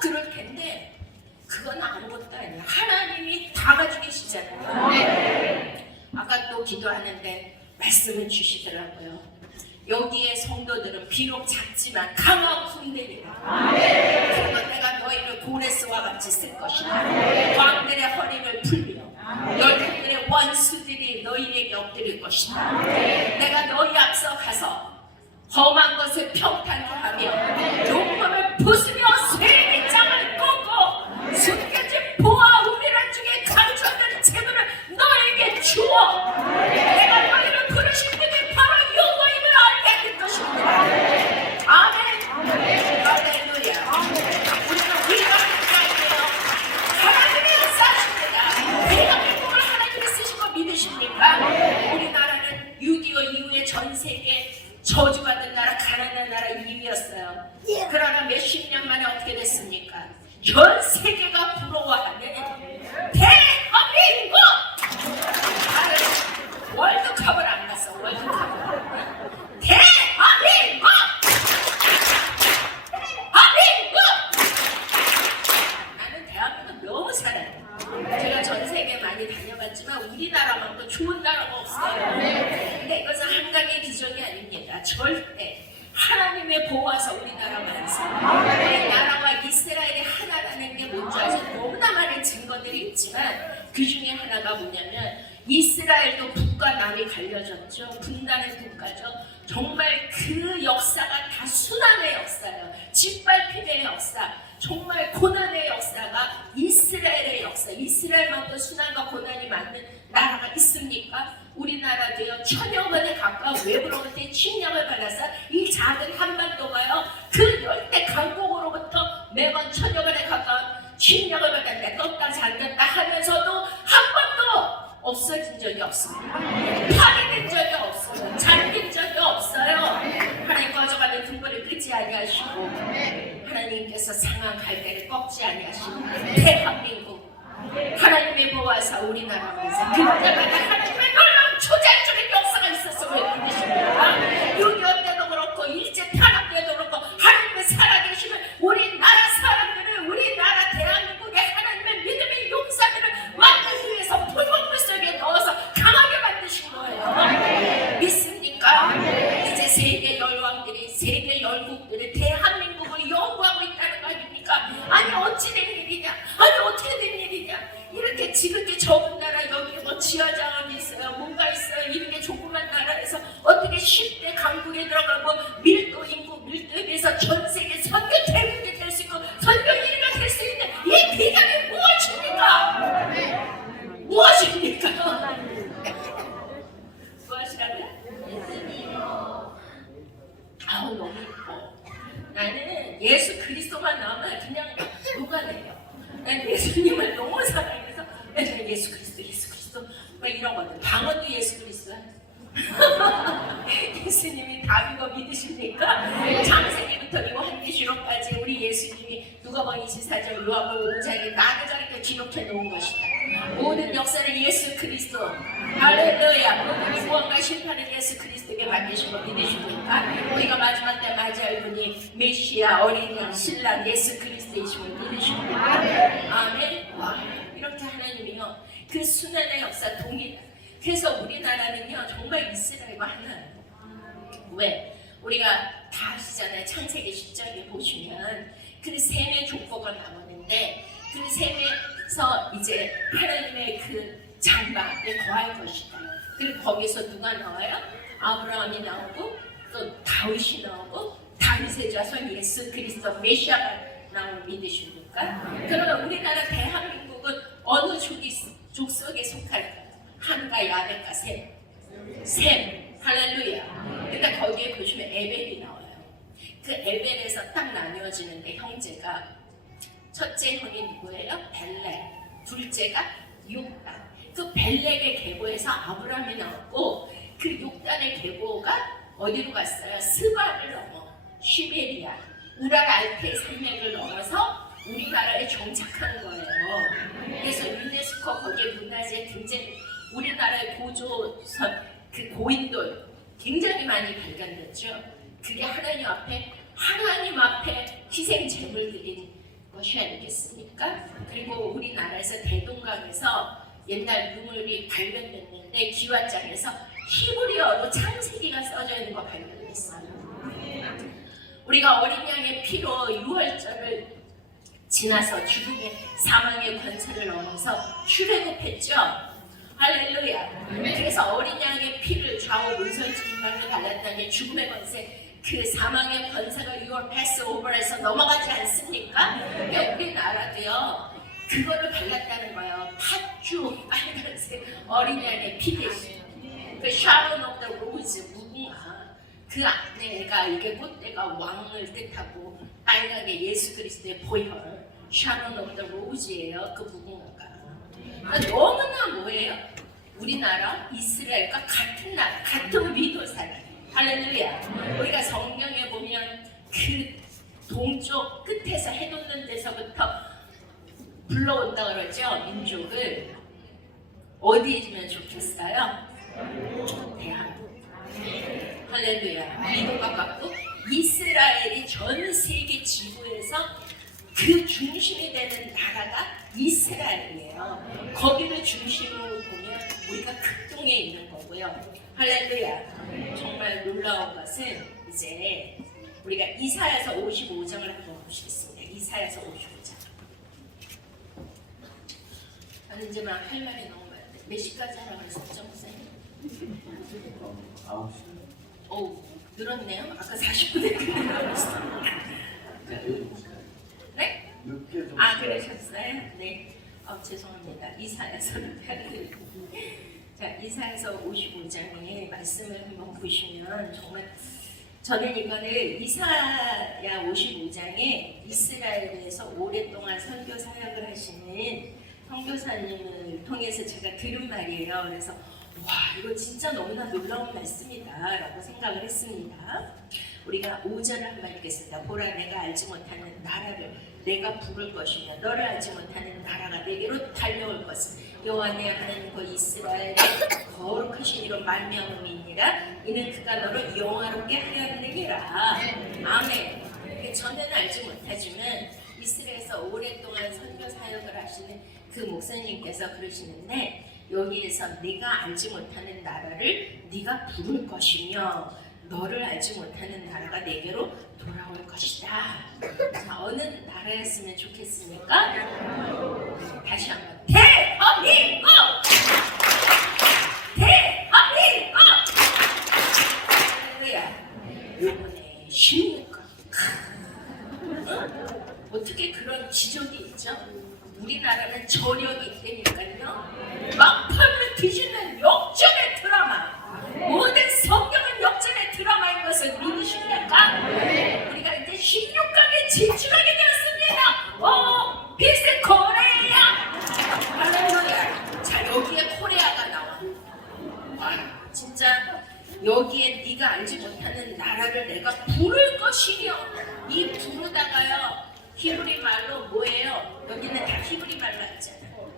그럴 텐데 그건 아무것도 아니야. 하나님이 다 가지고 계시잖아요. 아까 또 기도하는데 말씀을 주시더라고요. 여기에 성도들은 비록 작지만 강한 군대니라. 그리고 내가 너희를 고레스와 같이 쓸 것이다. 왕들의 허리를 풀며 열국들의 원수들이 너희에게 엎드릴 것이다. 내가 너희 앞서 가서 험한 것을 평탄케 하며 용범을 부수며 쇠의 짱을 꽂고 숨겨진 보아 우미란 중에 강조하는 재물을 너에게 주어 내가 너희를 부르신 분이 바로 여호와임을 알게 할 것입니다. 아멘. 할렐루야. 우리는 우리가 하나님이에요. 하나님이 역사하십니다. 대한민국을 하나님이 쓰신 거 믿으십니까? 우리나라는 6.25 이후에 전 세계 저주받은 나라, 가난한 나라 2위였어요. 그러나 몇십 년 만에 어떻게 됐습니까? 전 세계가 부러워하는 대한민국! 월드컵을 안 갔어, 월드컵을. 대한민국! 대한민국! 나는 대한민국 너무 사랑해. 제가 전 세계 많이 다녀봤지만 우리나라만큼 좋은 나라가 없어. 있지만 그 중에 하나가 뭐냐면 이스라엘도 북과 남이 갈려졌죠. 분단의 국가죠. 정말 그 역사가 다 순환의 역사예요. 짓밟힘의 역사, 정말 고난의 역사가 이스라엘의 역사. 이스라엘만큼 순환과 고난이 많은 나라가 있습니까? 우리나라도요, 천여 번에 가까운 외부로부터 침략을 받아서 이 작은 한반도가요, 그 열대 강국으로부터 매번 천여 번에 가까운 침략을 받았는데 떴다 잠겼다 하면서도 한 번도 없어진 적이 없습니다. 파괴된 적이 없어요. 잠긴 적이 없어요. 하나님 가져가는 등불을 끄지 아니하시고 하나님께서 상한 갈대를 꺾지 아니하시고 대한민국 하나님의 보호하사 우리나라에서 그때마다 하나님의 놀라운 초자연적인 역사가 있었음을 믿으십니까? 6.25 때도 그렇고 일제 탄압 때도 그렇고 하나님의 살아계시는 우리나라 사람들을 우리나라 대한민국의 하나님의 믿음의 용사들을 만들기 위해서 불법물 속에 넣어서 강하게 만드신 거예요. 믿습니까? 이제 세계 열왕들이 세계 열국들이 대한민국을 연구하고 있다는 거 아닙니까? 아니 어찌 된 일이냐? 아니 어떻게 된 일이냐? 이렇게 지극히 적은 나라 여기에 뭐 지하장학이 있어요. 뭔가 있어요. 이렇게 조그만 나라에서 어떻게 10대 강국에 들어가고 밀도 인구 밀도에 비해서 전 세계 선교 대국이 될 수 있고 선교 1위가 될 수 있는 이 비결이 무엇입니까? 무엇입니까? 무엇이라고요? 아우 너무 예뻐. 나는 예수 그리스도만 나오면 그냥 녹아내려. 난 예수님을 너무 사랑해서 맨날 예수 그리스도 막 이러거든. 방언도 예수 그리스도 예수님이 답인 거 믿으십니까? 창세기부터 요한계시록까지 우리 예수님이 누가복음 24절 요한복음 5장에 나를 가리켜 기록해 놓은 것이다. 모든 역사를 예수 그리스도 할렐루야. 모든 구원과 심판을 예수 그리스도에게 맡기신 거 믿으십니까? 우리가 마지막 때 맞이할 분이 메시아 어린 양 신랑 예수 그리스도이심을 믿으십니까? 아멘. 와, 이렇게 하나님이요 그 순환의 역사 동일한. 그래서 우리나라는요 정말 이스라엘과 하나예요. 왜? 우리가 다 아시잖아요. 창세기 10장에 보시면 그 셈의 족보가 나오는데 그 셈에서 이제 하나님의 그 장막에 거할 것이다. 그리고 거기서 누가 나와요? 아브라함이 나오고 또 다윗이 나오고 다윗의 자손 예수 그리스도 메시아가 나오는 믿으십니까? 그러면 우리나라 대한민국은 어느 족속에 속할까요? 한과 야벳과 셈. 할렐루야. 그러니까 거기에 보시면 에벨이 나와요. 그 에벨에서 딱 나뉘어지는데 형제가 첫째 형이 누구예요? 벨렉. 둘째가 욕단. 그 벨렉의 계보에서 아브라함이 나왔고 그 욕단의 계보가 어디로 갔어요? 스바를 넘어 시베리아 우랄 알페 산맥을 넘어서 우리나라에 정착한 거예요. 그래서 유네스코 거기에 문화재 굉장히 우리나라의 고조선 그 고인돌 굉장히 많이 발견됐죠. 그게 하나님 앞에 희생 제물 드린 것이 아니겠습니까? 그리고 우리나라에서 대동강에서 옛날 유물이 발견됐는데 기와장에서 히브리어로 창세기가 써져 있는 거 발견됐어요. 우리가 어린 양의 피로 유월절을 지나서 죽음의 사망의 권세를 넘어서 출애굽했죠. 할렐루야. 그래서 어린 양의 피를 좌우 문설주님만을 발랐다면 죽음의 권세, 그 사망의 권세가 6월 패스오버에서 넘어가지 않습니까? 그러니까 우리나라도요 그거를 발랐다는 거예요. 팥죽 빨간색 어린 양의 피 대신 그 샤론 오브 더 로즈 무궁화 그 안에가 이게 꽃대가 왕을 뜻하고 빨갛게 예수 그리스도의 보혈 샤론 오브 더 로즈예요. 그 무궁화가 너무나 뭐예요? 우리나라 이스라엘과 같은 나라 같은 위도 살아요. 할렐루야. 우리가 성경에 보면 그 동쪽 끝에서 해돋는 데서부터 불러온다 그러죠. 민족을 어디에 주면 좋겠어요? 대한민국. 할렐루야. 미도가 같고 이스라엘이 전 세계 지구에서 그 중심이 되는 나라가 이스라엘이에요. 거기를 중심으로 보면 우리가 극동에 있는 거고요. 할렐루야. 정말 놀라운 것은 이제 우리가 이사야서 55장을 한번 보시겠습니다. 이사야서 55장. 나는 이제 막 할 말이 너무 많은데 몇 시까지 하라고 그랬었죠, 목사님? 9시. 오, 늘었네요. 아까 40분 얘기하고 있었어요. 네? 늦게 좀. 아, 그러셨어요? 네. 죄송합니다. 이사야서 자, 이사야서 55장의 말씀을 한번 보시면 정말 저는 이거를 이사야 55장에 이스라엘에서 오랫동안 선교 사역을 하시는 선교사님을 통해서 제가 들은 말이에요. 그래서 와, 이거 진짜 너무나 놀라운 말씀이다 라고 생각을 했습니다. 우리가 5절을 한번 읽겠습니다. 보라, 내가 알지 못하는 나라를 내가 부를 것이며 너를 알지 못하는 나라가 내게로 달려올 것은 여호와 내 하나님 그 이스라엘의 거룩하신 이로 말미암음이니라. 이는 그가 너를 영화롭게 하였느니라. 아멘. 저는 알지 못하지만 이스라엘에서 오랫동안 선교 사역을 하시는 그 목사님께서 그러시는데, 여기에서 내가 알지 못하는 나라를 네가 부를 것이며 너를 알지 못하는 나라가 내게로 돌아올 것이다. 자, 어느 나라였으면 좋겠습니까? 다시 한번 대한민국! 대한민국! 할렐루야. 요번에 16강 어떻게 그런 지적이 있죠? 우리나라는 저력이 있다니까요. 막판을 뒤집는 역전의 드라마. 모든 성경은 역전의 드라마인 것을 믿으십니까? 우리가 이제 16강에 진출하게 되었습니다. 필세 코레아. 할렐루야. 자, 여기에 코레아가 나와. 와, 진짜 여기에 네가 알지 못하는 나라를 내가 부를 것이며, 이 부르다가요 히브리 말로 뭐예요? 여기는 다 히브리 말로 하잖아요.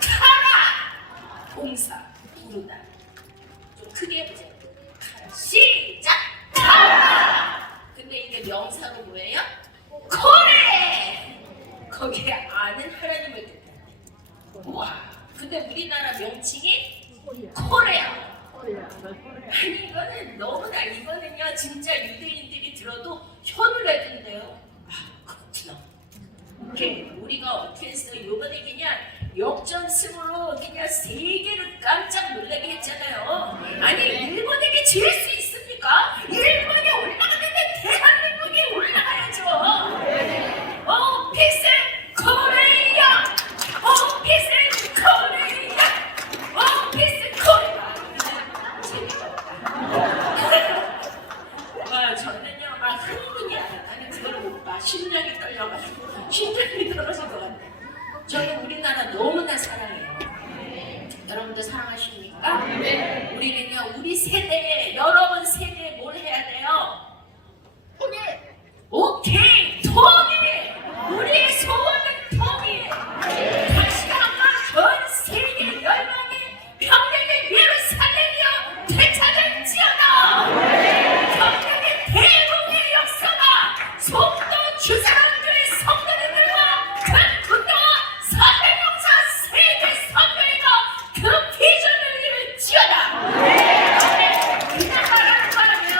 카라! 동사, 부르다. 좀 크게 해보세요. 시작! 카라! 근데 이게 명사로 뭐예요? 코레! 거기에 아는 하나님을 뜻한대. 와, 근데 우리나라 명칭이 코레아. 아니, 이거는 너무나, 이거는요 진짜 유대인들이 들어도 혀를 내던데요. 우리가 어떻게 했어요? 요번에 그냥 역전승으로 그냥 세계를 깜짝 놀라게 했잖아요. 아니, 일본에게 질 수 있습니까? 일본이 올라갔는데 대한민국이 올라가야죠. 필세 코레아! 필세 코레아! 필세 코레아! 재미없다. 저는요 막 흥분이 안 나. 나는 그걸 막 심장이 떨려가지고 심장이 떨어질 것 같아. 저는 우리나라 너무나 사랑해요. 여러분들 사랑하십니까? 우리는요, 우리 세대에, 여러분 세대에 뭘 해야 돼요? 오케이! 통일! 우리의 소원은 통일! 다시 한번 전 세계 열방의 평양의 예루살렘이여 되찾을지어다! 평양의 대국의 역사가 속도 주사람들의 성도들과 큰 군대와 사대명사 세계 선교회가 그 비전을 이룰지어다. 그냥 말하는 거라며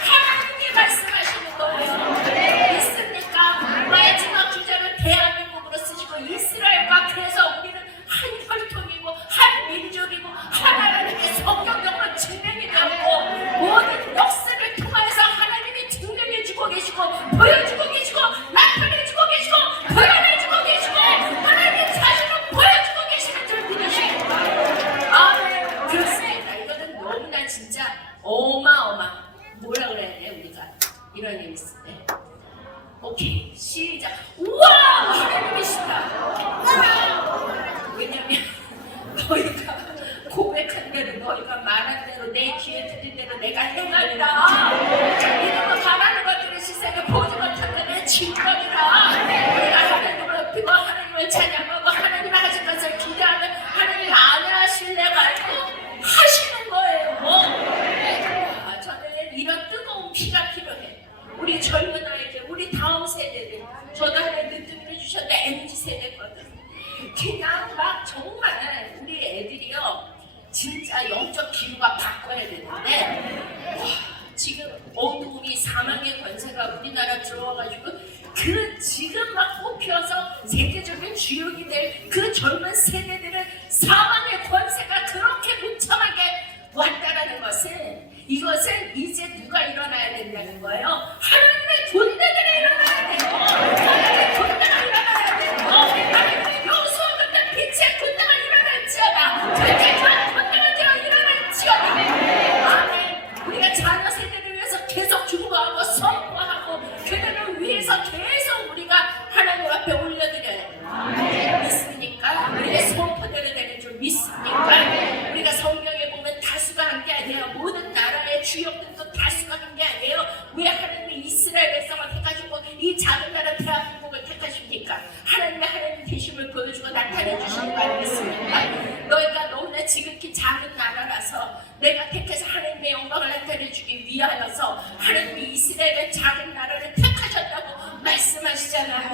하나님이 말씀하시는 거예요. 있습니까? 마지막 주제를 대한민국으로 쓰시고 이스라엘과, 그래서 우리는 한 혈통이고 한 민족이고 하나라는 게 성경적으로 증명이 되었고, 모든 역사를 통해서 하나님이 증명해주고 계시고 보여주고 계시고 나타내주고 계시고 표현해주고 계시고 하나님 자신을 보여주고 계시는 줄 믿으십니까? 아멘. 그렇습니다. 이거는 너무나 진짜 어마어마, 뭐라 그래야 돼 우리가 이런 일 있을 때. 오케이, 시작. 우와, 하나님이시다. 왜냐면 너희가 고백한 대로, 너희가 말한 대로, 내 귀에 들린 대로 내가 행하리라. 이러면 말하는 것들을 시세를 보지 못한다 내 증거이라. 우리가 하나님을 높이고 하나님을 찬양하고 하나님을 하신 것을 기대하면 하나님 안 하실래가 아니고 하시는 거예요. 저는 이런 뜨거운 피가 필요해. 우리 젊은 아이들, 우리 다음 세대들. 저도 하나님 늦둥이를 주셨는데 MZ 세대거든. 그냥 막 정말 우리 애들이요 진짜 영적 기류가 바꿔야 되는데, 와, 지금 어두움이 사망의 권세가 우리나라 들어와가지고 그 지금 막 뽑혀서 세계적인 주역이 될 그 젊은 세대들을 해주시는 거 아니겠습니까? 너희가 너무나 지극히 작은 나라라서 내가 택해서 하나님의 영광을 나타내주기 위하여서 하나님이 이스라엘의 작은 나라를 택하셨다고 말씀하시잖아요.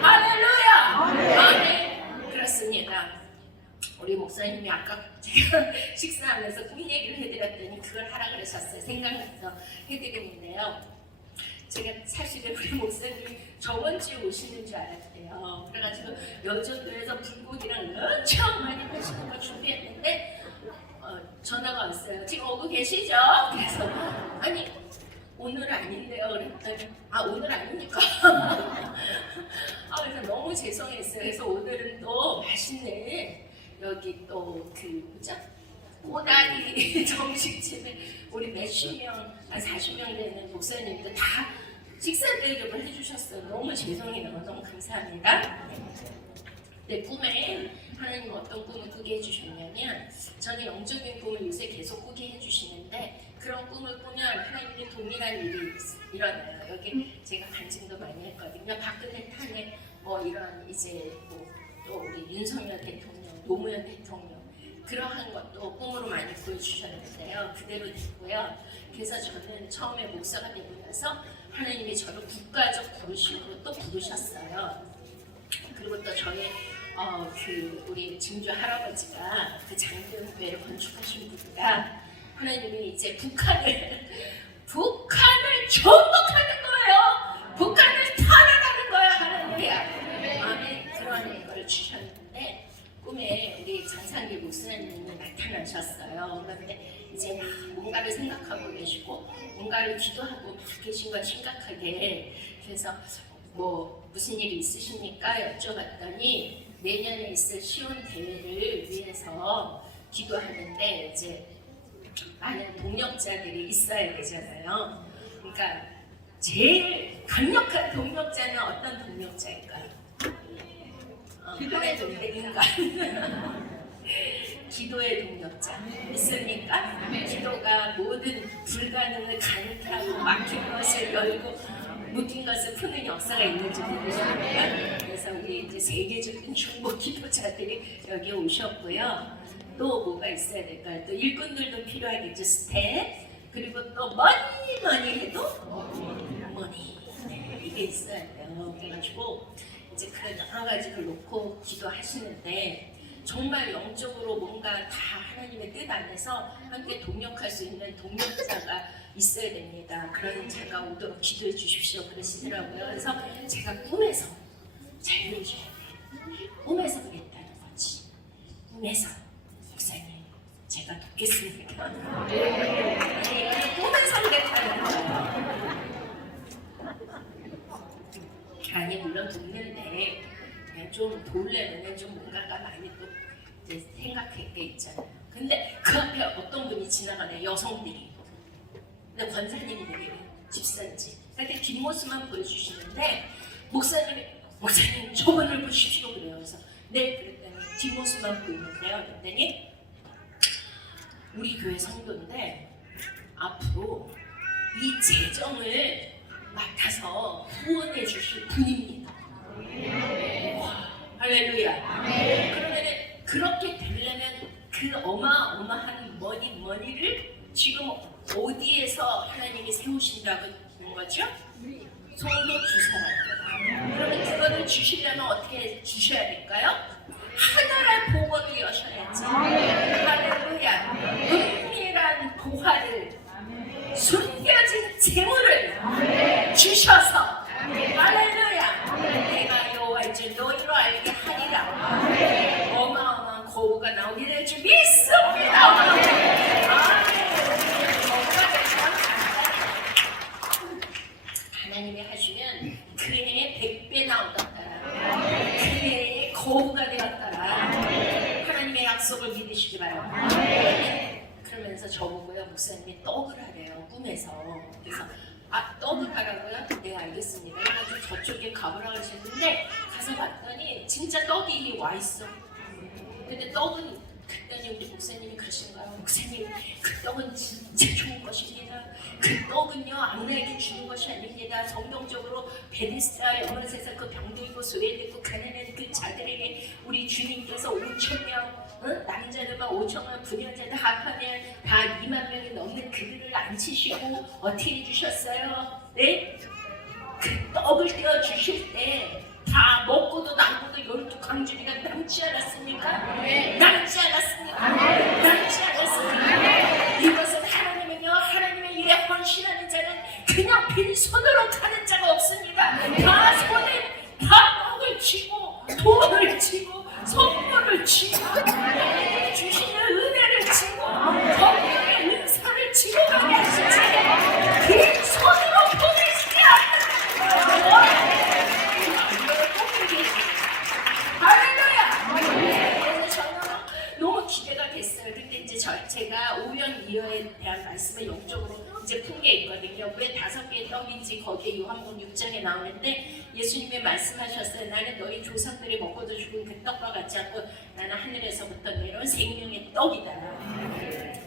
할렐루야! 아멘. 그렇습니다. 우리 목사님이 아까 제가 식사하면서 꿈 얘기를 해드렸더니 그걸 하라 그러셨어요. 생각나서 해드리는데요. 제가 사실은 우리 목사님이 저번 주에 오시는 줄 알았대요. 그래가지고 여전도에서 불고기랑 엄청 많이 하시는 걸 준비했는데 전화가 왔어요. 지금 오고 계시죠? 그래서 아니 오늘 아닌데요. 그랬더니 오늘 아닙니까? 그래서 너무 죄송했어요. 그래서 오늘은 또 맛있는 여기 또 그 뭐죠? 꼬다리 정식집에 우리 몇십 명, 40명 되는 목사님들 다 식사 대접을 해주셨어요. 너무 죄송해요. 너무 감사합니다. 내 꿈에 하나님 어떤 꿈을 꾸게 해주셨냐면 저는 영적인 꿈을 요새 계속 꾸게 해주시는데 그런 꿈을 꾸면 하나님의 동일한 일이 일어나요. 여기 제가 간증도 많이 했거든요. 박근혜 탄핵 뭐 이런 이제 또 우리 윤석열 대통령, 노무현 대통령 그러한 것도 꿈으로 많이 보여주셨는데요. 그대로 됐고요. 그래서 저는 처음에 목사가 되고 나서 하나님이 저를 국가적 부르심으로 또 부르셨어요. 그리고 또 저의 그 우리 증조 할아버지가 그 장대교회를 건축하신 분이라 하나님이 이제 북한을 정복하는 거예요. 북한을 탈환하는 거예요. 하나님이야. 아멘. 그런 걸 주셨는데 꿈에 우리 장상기 목사님이 나타나셨어요. 그런데 이제 뭔가를 생각하고 계시고 뭔가를 기도하고 계신 걸 심각하게 그래서 뭐 무슨 일이 있으십니까? 여쭤봤더니 내년에 있을 시온 대회를 위해서 기도하는데 이제 많은 동력자들이 있어야 되잖아요. 그러니까 제일 강력한 동력자는 어떤 동력자일까요? 하나님의 인간. 기도의 동력자 있습니까? 기도가 모든 불가능을 가능케 하고 막힌 것을 열고 묶인 것을 푸는 역사가 있는지 모르시는데요. 그래서 우리 이제 세계적인 중보 기도자들이 여기 오셨고요. 또 뭐가 있어야 될까요? 또 일꾼들도 필요하겠죠. 스텝. 그리고 또 머니 해도 머니. 이게 있어야 돼요. 그래가지고 이제 그런 여러 가지를 놓고 기도하시는데 정말 영적으로 뭔가 다 하나님의 뜻 안에서 함께 동력할 수 있는 동력자가 있어야 됩니다. 그런 자가 오도록 기도해 주십시오. 그러시더라고요. 그래서 제가 꿈에서 자유를 줘야 돼. 꿈에서 그랬다는 거지. 꿈에서 목사님 제가 돕겠습니다. 꿈에서 그랬다는 거예요. 아니 물론 돕는데 그냥 좀 도우려면 좀 뭔가가 많이 또 이제 생각할 게 있잖아요. 근데 그 앞에 어떤 분이 지나가네. 여성들이. 근데 권사님들이 집사인지 이렇게 뒷모습만 보여주시는데 목사님 저분을 보십시오 그래요. 그래서 네 그랬더니 뒷모습만 보이는데요. 그랬더니 우리 교회 성도인데 앞으로 이 재정을 맡아서 후원해 주실 분입니다. 와, 할렐루야. 그러면은 그렇게 되려면 그 어마어마한 머니를 지금 어디에서 하나님이 세우신다고 하는 거죠? 성도 주사람. 그러면 그거를 주시려면 어떻게 주셔야 될까요? 하나의 복원을 여셔야지. 할렐루야. 은밀한 보화를 숨겨진 재물을 주셔서 할렐루야. 내가 여호와인 줄 너희로 알게 하리라. 어마어마한 거우가 나오게 될 줄 믿습니다. 하나님이 하시면 그 해에 100배 나오었더라. 그 해에 거우가 되었더라. 하나님의 약속을 믿으시기 바랍니다. 그러면서 저보고요 목사님이 떡을 하래요 꿈에서. 그래서 떡을 하라고요? 네 알겠습니다. 그래가지고 저쪽에 가보라고 하셨는데 가서 봤더니 진짜 떡이 와 있어. 근데 떡은 그랬더니 우리 목사님이 그러시는 거예요. 목사님 그 떡은 진짜 좋은 것입니다. 그 떡은요 아무나에게 주는 것이 아닙니다. 성경적으로 베데스다 영원세상 그 병들고 소외되고 가난한 그 자들에게 우리 주 예수님께서 5천 명, 남자들만 5천 명, 부녀자들 합하면 다 2만 명이 넘는 그들을 앉히시고 어떻게 해주셨어요? 네? 그 떡을 떼어 주실 때 다 먹고도 남고도 12광주리가 남지 않았습니까? 네. 남지 않았습니까? 네. 남지 않았습니까? 이것은 하나님의 일에 헌신하는 자는 그냥 빈손으로 가는 자가 없습니다. 다 손에 떡을 쥐고 돈을 쥐고 선물을 쥐고 주시는 은혜를 쥐고 성령의 은사를 쥐고 가게 하시지 빈손으로 보내시지 않는 할렐루야! 그래서 저는 너무 기대가 됐어요. 근데 이제 제가 오연이어에 대한 말씀을 영적으로 이제 푼 게 있거든요. 왜 5개의 떡인지 거기에 요한복음 6장에 나오는데 예수님이 말씀하셨어요. 나는 너희 조상들이 먹어도 죽은 그 떡과 같지 않고 나는 하늘에서부터 내려온 생명의 떡이다.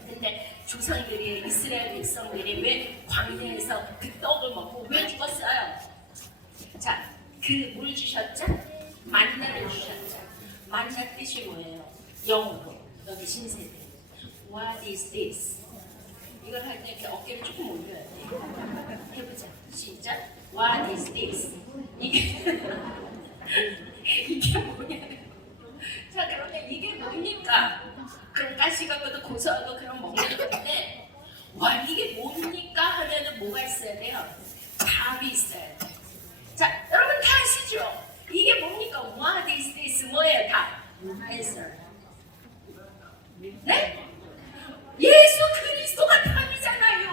근데 조상들이 이스라엘 백성들이 왜 광야에서 그 떡을 먹고 왜 죽었어요? 자, 그 뭘 주셨죠? 만나를 주셨죠. 만나 뜻이 뭐예요? 영어로 여기 신세대. What is this? 이걸 할 때 이렇게 어깨를 조금 올려야 돼. 해보자. 시작. What is this? 이게 뭐냐는 거. 자, 그러면 이게 뭡니까? 그럼 가시 갖고도 고소하고 그런 먹는 건데, 와 이게 뭡니까 하면은 뭐가 있어야 돼요? 답이 있어야 돼. 자, 여러분 다 아시죠? 이게 뭡니까? What is this? 뭐예요? 답. Answer. 네? 예수 그리스도가 답이잖아요.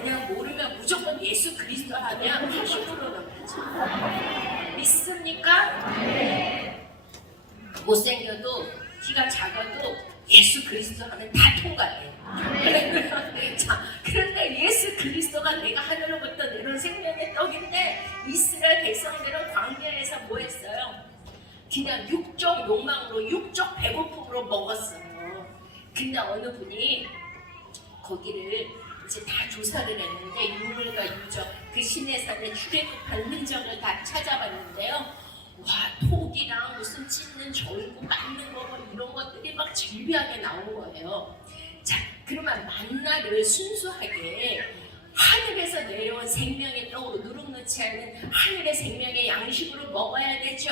그냥 모르면 무조건 예수 그리스도 하면 80%는 맞죠. 믿습니까? 못생겨도 키가 작아도 예수 그리스도 하면 다 통과해요. 자, 그런데 예수 그리스도가 내가 하늘로부터 내려온 생명의 떡인데 이스라엘 백성들은 광야에서 뭐 했어요? 그냥 육적 욕망으로 육적 배고픔으로 먹었어요. 근데 어느 분이 거기를 이제 다 조사를 했는데 유물과 유적 그 시내산의 출애굽한 흔적을 다 찾아봤는데요. 와 톡이랑 무슨 찢는 절구 맞는 거 뭐 이런 것들이 막 질비하게 나온 거예요. 자 그러면 만나를 순수하게 하늘에서 내려온 생명의 떡으로 누룩놓지 않은 하늘의 생명의 양식으로 먹어야 되죠.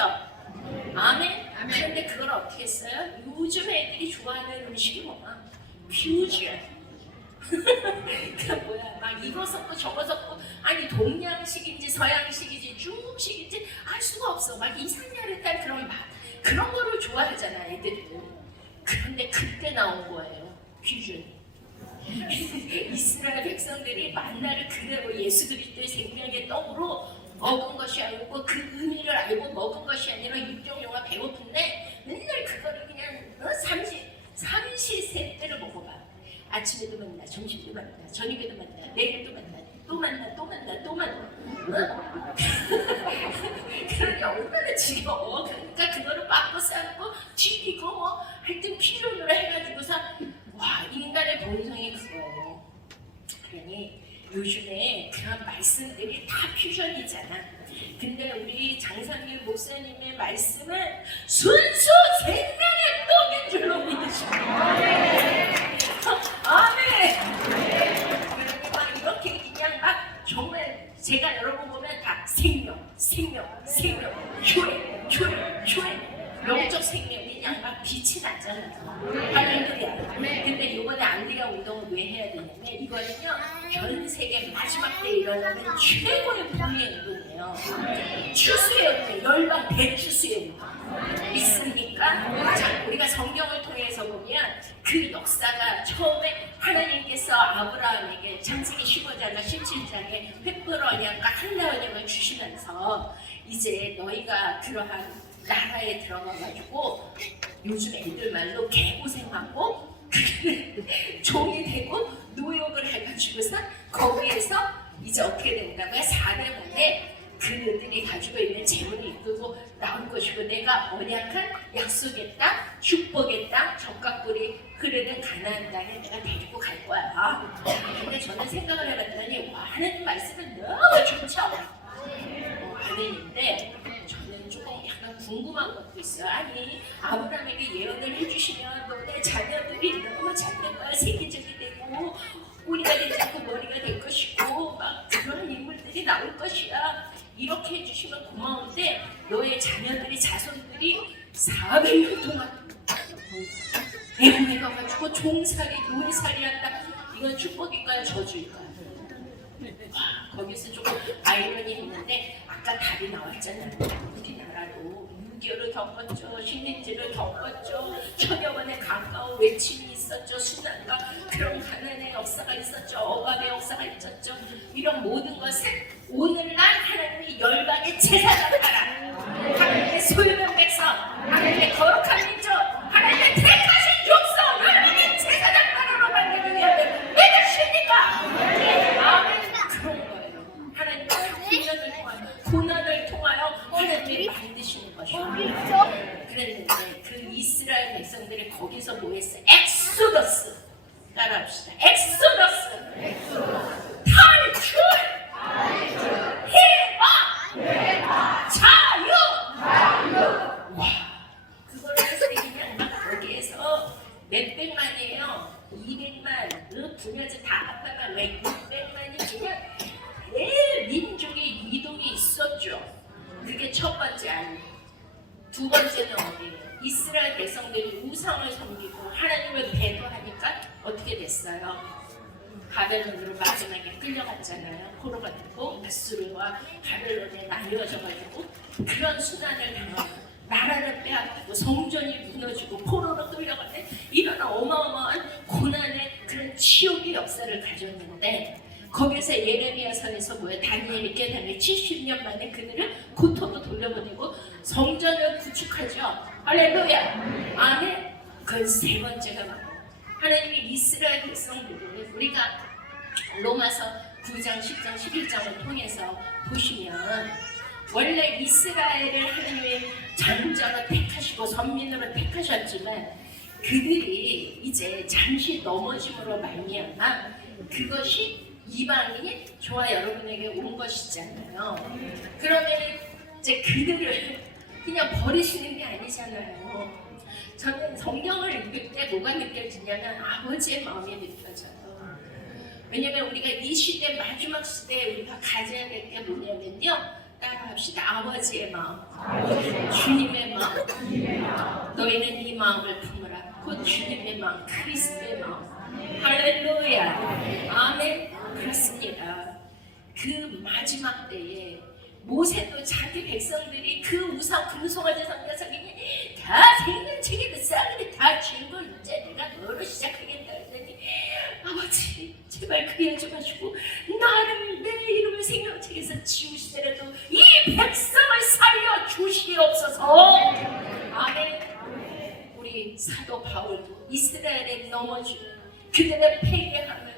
아멘? 그런데 그걸 어떻게 했어요? 요즘 애들이 좋아하는 음식이 뭐야? 퓨전. 그 뭐야? 막 이거 섞고 저거 섞고 아니 동양식인지 서양식인지 중국식인지 알 수가 없어. 막 이상야릇한 그런 맛 그런 거를 좋아하잖아 애들은. 그런데 그때 나온 거예요. 퓨전이. 이스라엘 백성들이 만나를 그대로 예수 그리스도의 생명의 떡으로 먹은 것이 아니고 그 의미를 알고 먹은 것이 아니라 육종 영화 배고픈데 맨날 그거를 그냥 삼시세끼를 먹어봐. 아침에도 만나, 점심도 만나, 저녁에도 만나, 내일도 만나, 또 만나, 또 만나, 또 만나. 그러니 얼마나 지겨워. 그러니까 그거를 빠꾸 싸고 튀기고 뭐 하여튼 필요로 해가지고서 와 인간의 본성이 그거예요. 그러니 요즘에 그런 말씀들이 다 퓨전이잖아. 근데 우리 장상길 목사님의 말씀은 순수 생명의 떡인 줄로 믿으시고 아멘. 그러니 막 이렇게 그냥 막 정말 제가 여러분 보면 다 생명 교회 영적 생명이 그냥 막 빛이 나잖아요. 할렐루야. 근데 이번에 알리아 운동을 왜 해야 되냐면 이거는요 전 세계 마지막 때 일어나는 최고의 불의의 운동이에요. 추수의 운동, 열방 대추수의 운동. 믿습니까? 자, 우리가 성경을 통해서 보면 그 역사가 처음에 하나님께서 아브라함에게 창세기 15장과 17장에 횃불 언약과 한나 언약을 주시면서 이제 너희가 그러한 나라에 들어가가지고 요즘 애들 말로 개고생하고 종이 되고 노역을 해가지고서 거기에서 이제 어떻게 된다고요? 4대문에 그들이 가지고 있는 재물을 이끌고 나온 것이고 내가 언약한 약속의 땅, 축복의 땅, 적각불이 흐르는 가나안 땅에 내가 데리고 갈 거야. 근데 저는 생각을 해봤더니 와 하나님 말씀은 너무 좋죠. 하느님인데 저는 조금 약간 궁금한 것도 있어요. 아니 아브라함에게 예언을 해주시면 너네 자녀들이 너무 잘될 거야. 세계적이 되고 꼬리가 되지 않고 머리가 될 것이고 막 그런 인물들이 나올 것이야. 이렇게 해주시면 고마운데 너의 자녀들이 자손들이 400년 동안 애국에 가가지고 종살이 노예살이 한다. 이건 축복일까요? 저주일까요? 거기서 조금 아이러니 했는데 아까 답이 나왔잖아요. 우리나라도 6.25를 겪었죠. 식민지를 겪었죠. 천여 번의 가까운 외침이 있었죠. 순환과 그런 가난의 역사가 있었죠. 억압의 역사가 있었죠. 이런 모든 것을 오늘날 하나님이 열방의 제사장 하라. 하나님의 소유된 백성, 하나님의 거룩한 민족, 하나님의 택하신 족속, 열방의 제사장 나라로 만들기 위하여 믿으십니까? 아멘. 그런 거예요. 하나님의 훈련을 통하여, 고난을 통하여 하나님이 만드시는 것이에요. 그랬는데 그 이스라엘 백성들이 거기서 뭐 했어요? 엑소더스. 따라합시다. 엑소더스. 탈출. 해방. 자유. 와, 그걸 해서 그냥 막 거기에서 몇백만이에요. 200만, 부녀들 다 합하면 600만이 그냥 대민족의 이동이 있었죠. 그게 첫 번째 아니에요. 두 번째는 어디예요? 이스라엘 백성들이 우상을 섬기고 하나님을 배도하니까 어떻게 됐어요? 바벨론으로 마지막에 끌려갔잖아요. 포로가 되고 아수르와 바벨론에 나뉘어져가지고 그런 순환을 당하고 나라를 빼앗기고 성전이 무너지고 포로로 끌려가는 이런 어마어마한 고난의 그런 치욕의 역사를 가졌는데 거기서 예레미야서에서 뭐예요? 다니엘이 깨달은 70년 만에 그들을 고토로 돌려보내고 성전을 구축하죠. 할렐루야. 아멘. 그건 세 번째가 뭐예요? 하나님이 이스라엘 백성들을 우리가 로마서 9장, 10장, 11장을 통해서 보시면 원래 이스라엘을 하나님의 장자로 택하시고 선민으로 택하셨지만 그들이 이제 잠시 넘어짐으로 말미암아 그것이 이방인이 저와 여러분에게 온 것이잖아요. 그러면 이제 그들을 그냥 버리시는 게 아니잖아요. 저는 성경을 읽을 때 뭐가 느껴지냐면 아버지의 마음이 느껴져요. 왜냐면 우리가 이 시대 마지막 시대에 우리가 가져야 될 게 뭐냐면요. 따라합시다. 아버지의 마음, 주님의 마음. 너희는 이 마음을 품으라. 곧 주님의 마음, 그리스도의 마음. 할렐루야. 아멘. 그렇습니다. 그 마지막 때에 모세도 자기 백성들이 그 우상 금송아지 성자석이니 다 생명책에 쌀이 다 지우고 이제 내가 너로 시작하겠다 했더니 아버지 제발 그리 하지 마시고 나를 내 이름을 생명책에서 지우시더라도 이 백성을 살려 주시옵소서. 아멘. 우리 사도 바울도 이스라엘에 넘어지는 그들의 패배함을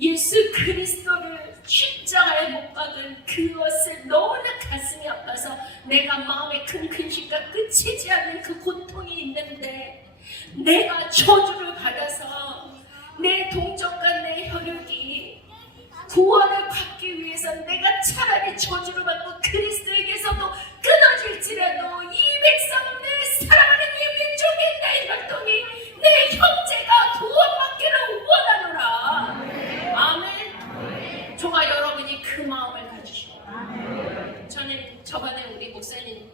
예수 그리스도를 십자가에 못 박은 그것을 너무나 가슴이 아파서 내가 마음에 큰 근심과 끝이지 않는 그 고통이 있는데 내가 저주를 받아서 내 동정과 내 혈육이 구원을 받기 위해서 내가 차라리 저주를 받고 그리스도에게서도 끊어질지라도 이 백성 내 사랑하는 이 민족이 내 혈통이 내 형제가 구원받기를 원하노라. 아멘. 저와 여러분이 그 마음을 가지시고 저는 저번에 우리 목사님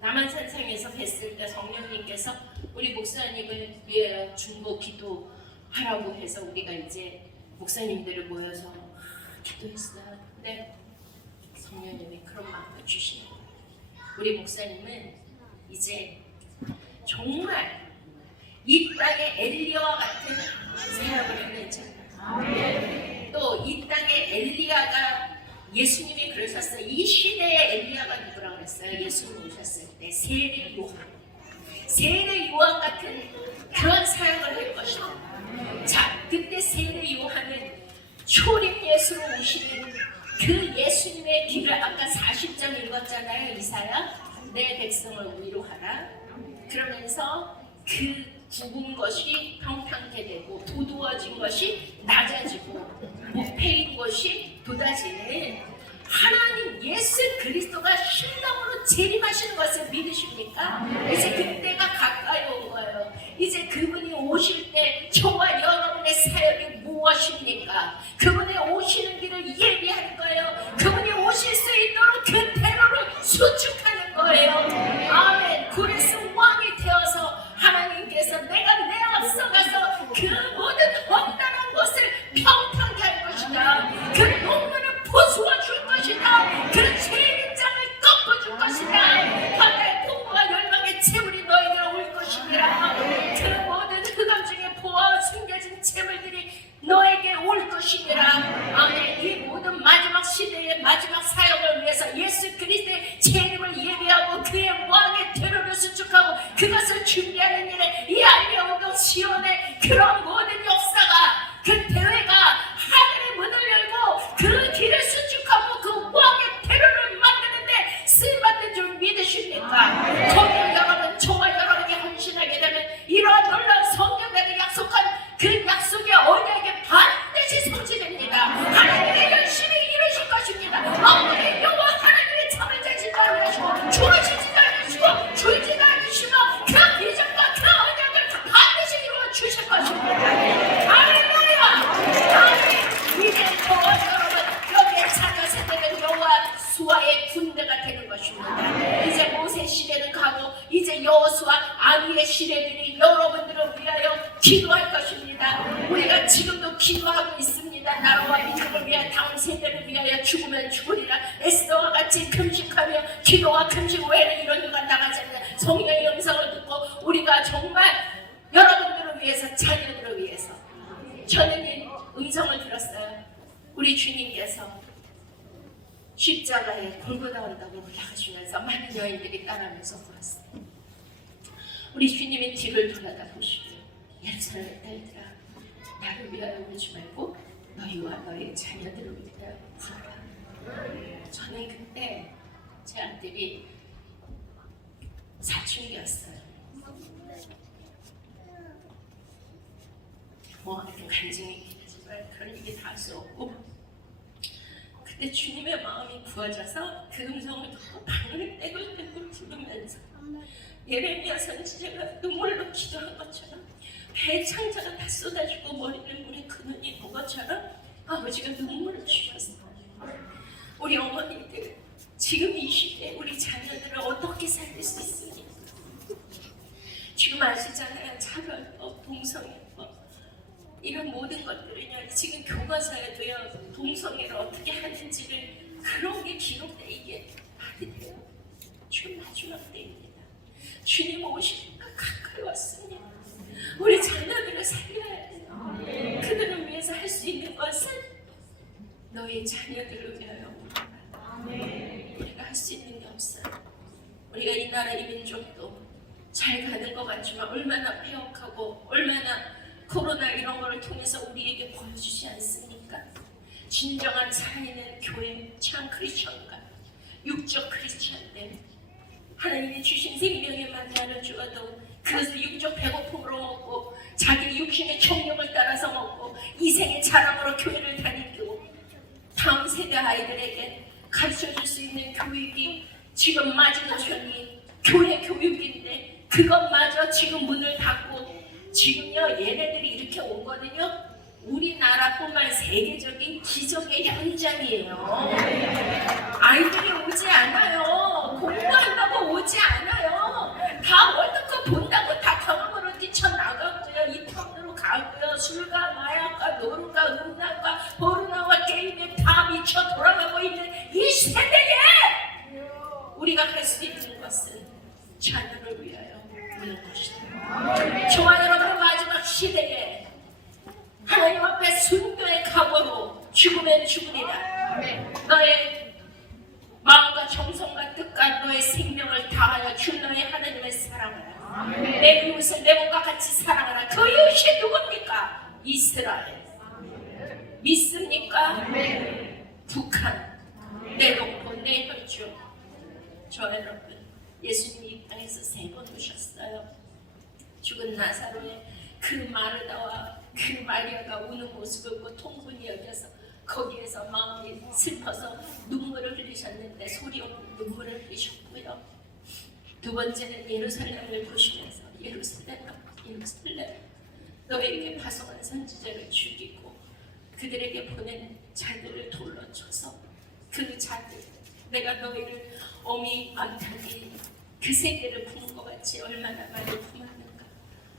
남한산상에서 뵀을 때 성령님께서 우리 목사님을 위해 중보 기도하라고 해서 우리가 이제 목사님들을 모여서 기도했어요. 근데 성령님이 그런 마음을 주시는 거예요. 우리 목사님은 이제 정말 이 땅의 엘리야와 같은 사역을 하는 자. 또 이 땅의 엘리야가 예수님이 그러셨어요. 이 시대의 엘리야가 누구라고 그랬어요? 예수님 오셨을 때 세례 요한. 세례 요한 같은 그런 사역을 할 것이다. 자, 그때 세례 요한은 초림 예수로 오시는 그 예수님의 길을 아까 40장 읽었잖아요. 이사야. 내 백성을 위로하라. 그러면서 그 죽은 것이 평탄케 되고 도두어진 것이 낮아지고 무패인 것이 돋아지는 하나님 예수 그리스도가 신랑으로 재림하시는 것을 믿으십니까? 이제 그때가 가까이 온 거예요. 이제 그분이 오실 때 저와 여러분의 사역이 무엇입니까? 그분이 오시는 길을 예비하는 거예요. 그분이 오실 수 있도록 그 대로를 수축하는 거예요. 아멘. 그래서 왕이 되어서 하나님께서 내가 내 앞서가서 그 모든 험난한 것을 평탄케 할 것이다. 그 농문을 부수어 줄 것이다. 그 죄의 장을 꺾어줄 것이다. 바다의 풍부와 열방의 재물이 너희에게 올 것이니라. 그 모든 흑암 중에 보아 숨겨진 재물들이 너에게 올 것이니라. 아멘. 이 모든 마지막 시대의 마지막 사역을 위해서 예수 그리스도의 재림을 예배하고 그의 왕의 대로를 수축하고 그것을 준비하는 일에 이 알리온동 시온의 그런 모든 역사가 그 대회가 하늘의 문을 열고 그 길을 수축하고 그 왕의 대로를 만드는데 쓰임받는 줄 믿으십니까? 거기에 여러분 저와 여러분이 헌신하게 되면 이러한 놀라운 성경에게 약속한 그 약속의 언약이 반드시 성취됩니다. 하나님의 열심히 이루실 것입니다. 아무리 여호와 하나님의 잠을 자시지 않으시고 주어지지도 않으시고 줄지도 않으시고 그 비전과 그 언약을 반드시 이루어 주실 것입니다. 할렐루야! 아멘. 이제 저와 여러분 여기에 참여 세대는 여호와 수아의 군대가 되는 것입니다. 이제 모세 시대는 가고 이제 여호수아 아비의 시대들이 여러분들을 위하여 기도할 것입니다. 우리가 지금도 기도하고 있습니다. 나라와 민족을 위하여 다음 세대를 위하여 죽으면 죽으리라. 에스더와 같이 금식하며 기도와 금식 외에는 이런 일가 나가지 않는다. 성령의 영성을 듣고 우리가 정말 여러분들을 위해서 자녀들을 위해서 저는 이 음성을 들었어요. 우리 주님께서 십자가에 골고다 언덕을 올라가시면서 많은 여인들이 따라하면서 걸었어요. 우리 주님이 뒤를 돌아다 보시고 예루살렘 딸들아 나를 위하여 울지 말고 너희와 너희 자녀들을 위하여 울어라. 저는 그때 제 아들이 사춘기였어요. 뭐 간증이긴 하지만 그런 얘기 다 할 수 없고 그때 주님의 마음이 부어져서 그 음성을 듣고 방울을 떼굴떼굴 부르면서 예레미야 선지자가 눈물로 기도한 것처럼 배에 창자가 다 쏟아지고 머리를 물에 그늘이 본 것처럼 아버지가 눈물을 주셨어요. 우리 어머니들 지금 이 시대에 우리 자녀들을 어떻게 살릴 수 있습니까? 지금 아시잖아요. 차별법, 동성애법 이런 모든 것들은요 지금 교과서에도요 동성애를 어떻게 하는지를 그런 게 기록돼 이게 말이 돼요. 지금 마지막 때입니다. 주님 오시니까 가까이 왔습니다. 우리 자녀들을 살려야 돼요. 그들을 위해서 할 수 있는 것은 너의 자녀들을 위하여 우리가 할 수 있는 게 없어요. 우리가 이 나라 이 민족도 잘 가는 것 같지만 얼마나 폐역하고 얼마나 코로나 이런 거를 통해서 우리에게 보여주지 않습니까? 진정한 살아있는 교회 참 크리스천과 육적 크리스천들 하나님이 주신 생명의 만나를 주어도 그것을 육적 배고픔으로 먹고 자기 육신의 총력을 따라서 먹고 이생의 자랑으로 교회를 다니고 다음 세대 아이들에게 가르쳐줄 수 있는 교육이 지금 마지노선이 교회 교육인데 그것마저 지금 문을 닫고 지금요 얘네들이 이렇게 오거든요. 우리나라뿐만 세계적인 기적의 현장이에요. 아이들이 오지 않아요. 공부한다고 오지 않아요. 다 월드컵 본다고 다 강원으로 뛰쳐나가고요. 이태원으로 가고요. 술과 마약과 노름과 음란과 포르노와 게임에 다 미쳐 돌아가고 있는 이 세대에 우리가 할 수 있는 것은 자녀를 위하여 우는 것이다. 저와 여러분 마지막 시대에 하나님 앞에 순교의 각오로 죽으면 죽으리라. 너의 마음과 정성과 뜻과 너의 생명을 다하여 주 너의 하나님을 사랑하라. 내 이웃을 내 몸과 같이 사랑하라. 그 이웃이 누굽니까? 이스라엘. 믿습니까? 북한, 내 동포, 내 혈주. 저 여러분 예수님이 이 땅에서 3번 오셨어요. 죽은 나사로의 그 마르다와 그 마리아가 우는 모습을 보고 통분이 여겨서 거기에서 마음이 슬퍼서 눈물을 흘리셨는데 소리 없는 눈물을 흘리셨고요. 두 번째는 예루살렘을 보시면서 예루살렘 너에게 파송한 선지자를 죽이고 그들에게 보낸 자들을 돌로 쳐서 그 자들 내가 너희를 어미 아타기 그 세계를 품은 것 같이 얼마나 많이 품었는가.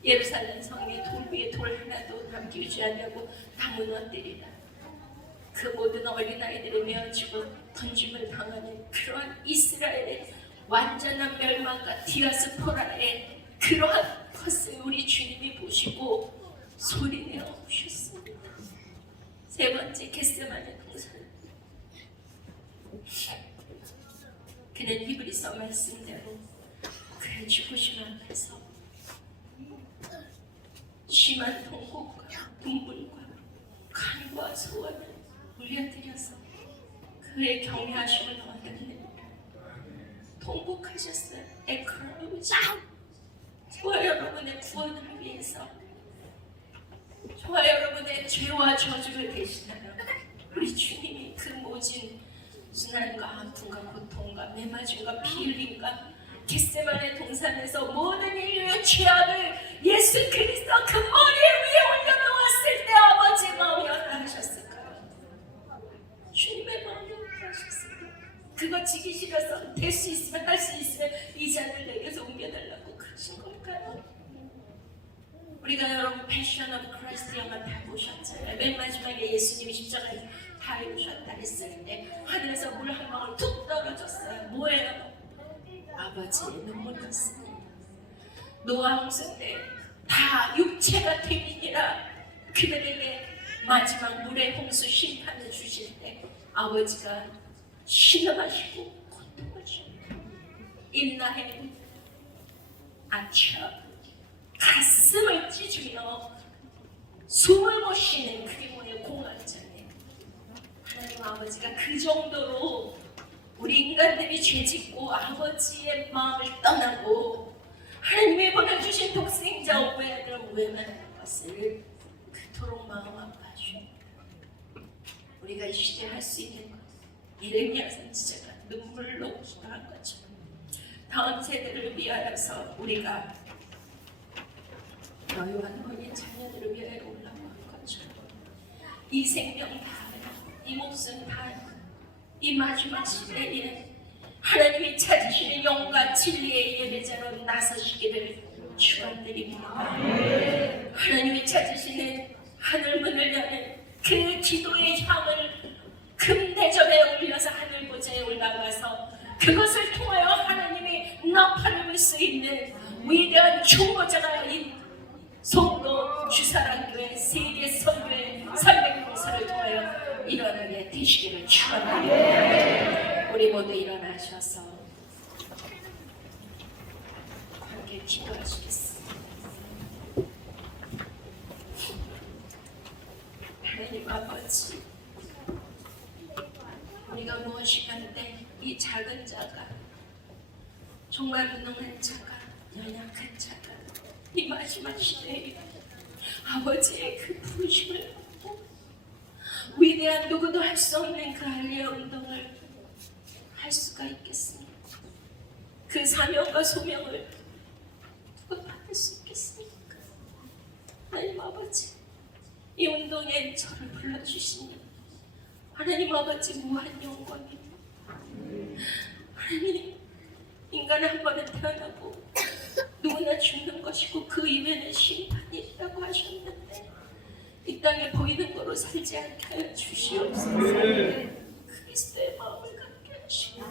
예루살렘 성에 돌 위에 돌 하나도 남기지 않냐고 다 무너뜨리라. 그 모든 어린아이들이 메어지고 던짐을 당하는 그러한 이스라엘의 완전한 멸망과 디아스포라의 그러한 것을 우리 주님이 보시고 소리내어 오셨습니다. 세 번째 겟세마네 동산. 그는 히브리서 말씀대로 그의 죽으심 앞에서 심한 통곡과 눈물과 간과 소원을 올려드려서 그의 경외하심을 얻었느니라. 통곡하셨어요. 에크라우지. 저와 여러분의 구원을 위해서, 저와 여러분의 죄와 저주를 대신하여 우리 주님이 그 모진 순환과 아픔과 고통과 매맞음과 피 흘림과 겟세마네 동산에서 모든 인류의 죄악을 예수 그리스도 그 머리 위에 올려놓았을 때 아버지의 마음이 어떠하셨을까요? 주님의 마음이 어떠하셨을까요? 그거 지기 싫어서 될 수 있으면 할 수 있으면 이 잔을 내게서 옮겨달라고 그러신 걸까요? 우리가 여러분 패션 오브 크라이스트 영화 다 보셨잖아요. 맨 마지막에 예수님이 십자가에 다 이루셨다 했을 때 하늘에서 물 한 방울 툭 떨어졌어요. 뭐예요? 아버지의 눈물이었습니다. 노아 홍수 때 다 육체가 되니라 그들에게 마지막 물의 홍수 심판을 주실 때 아버지가 신음하시고 고통하시고 인나해 아차 가슴을 찢으며 숨을 못 쉬는 그리고의 공황장애. 하나님 아버지가 그 정도로 우리 인간들이 죄짓고 아버지의 마음을 떠나고 하나님이 보내주신 독생자 오해를 오해하는 것을 그토록 마음 아파하시고 우리가 이 시대에 할 수 있는 것 예레미야 선지자가 눈물로 기도한 것처럼 다음 세대를 위하여서 우리가 여유한 혼인 자녀들을 위하여 올라간 것처럼 이 생명 다하여 이 목숨 다하여 이 마지막 시대에 하나님이 찾으시는 영과 진리의 예배자로 나서시기를 축원드립니다. 하나님이 찾으시는 하늘문을 여는 그 기도의 향을 금대접에 올려서 하늘 보좌에 올라가서 그것을 통하여 하나님이 나팔을 불 수 있는 위대한 중보자가 이 송도 주사랑교회 세계 선교회 300봉사를 통하여 일어나게 되시기를 축원합니다. 우리 모두 일어나셔서 함께 기도하시겠습니다. 하나님 아버지, 우리가 무엇이 간데 이 작은 자가 정말 무능한 자가 연약한 자가 이 마지막 시대에 아버지의 그 부르심을 받고 위대한 누구도 할 수 없는 그 할례 운동을 할 수가 있겠습니까? 그 사명과 소명을 누가 받을 수 있겠습니까? 하나님 아버지, 이 운동에 저를 불러주시니 하나님 아버지 무한 영광입니다. 하나님, 인간은 한 번은 태어나고 누구나 죽는 것이고 그 이후에는 심판이 있다고 하셨는데 이 땅에 보이는 거로 살지 않게 하여 주시옵소서. 그리스도의 마음을 갖게 하시고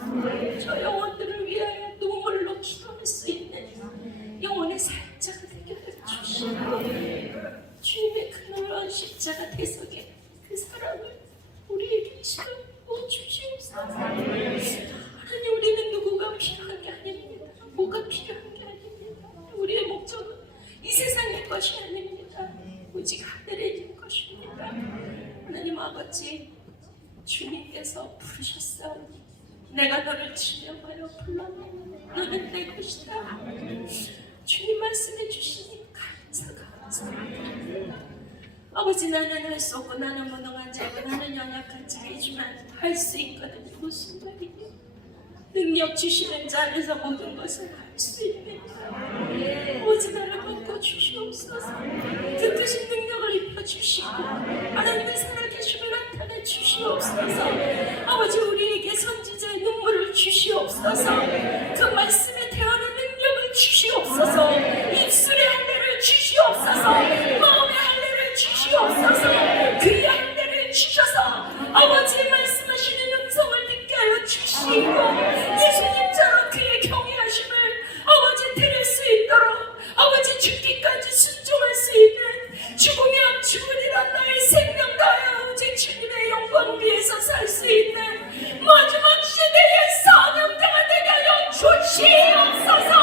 저 영혼들을 위하여 눈물로 기도할 수 있는 영혼의 살자가 되게 하여 주시고 주님의 그 놀라운 십자가 대속에 그 사랑을 우리에게 시간고 주시옵소서. 하나님, 우리는 누구가 필요한 게 아닙니다. 뭐가 필요한 게 아닙니다. 우리의 목적은 이 세상의 것이 아닙니다. 오직 하늘에 있는 것입니다. 하나님 아버지, 주님께서 부르셨사오니 내가 너를 지명하여 불렀네. 너는 내 것이다. 주님 말씀해 주시니 감사합니다. 아버지, 나는 할 수 없고 나는 무능한 자 아버지, 나는 연약한 자이지만 할 수 있거든요. 무슨 말이에요? 능력 주시는 자 안에서 모든 것을 할 수 있는 오직 나를 바꿔 주시옵소서. 그 크신 능력을 입혀 주시고 하나님의 살아계심을 나타내 주시옵소서. 아버지, 우리에게 선지자의 눈물을 주시옵소서. 그 말씀에 태어난 능력을 주시옵소서. 입술의 할례를 주시옵소서. 마음의 할례를 주시옵소서. 그의 할례를 주셔서 아버지의 말씀하시는 음성을 듣게 하여 주시고 예수님처럼 그의 경외하심을 아버지 드릴 수 있도록 아버지 죽기까지 순종할 수 있는 죽으면 죽으리라 나의 생명 다하여 오직 주님의 영광 위에서 살 수 있는 마지막 시대의 사명자가 되게 하여 주시옵소서.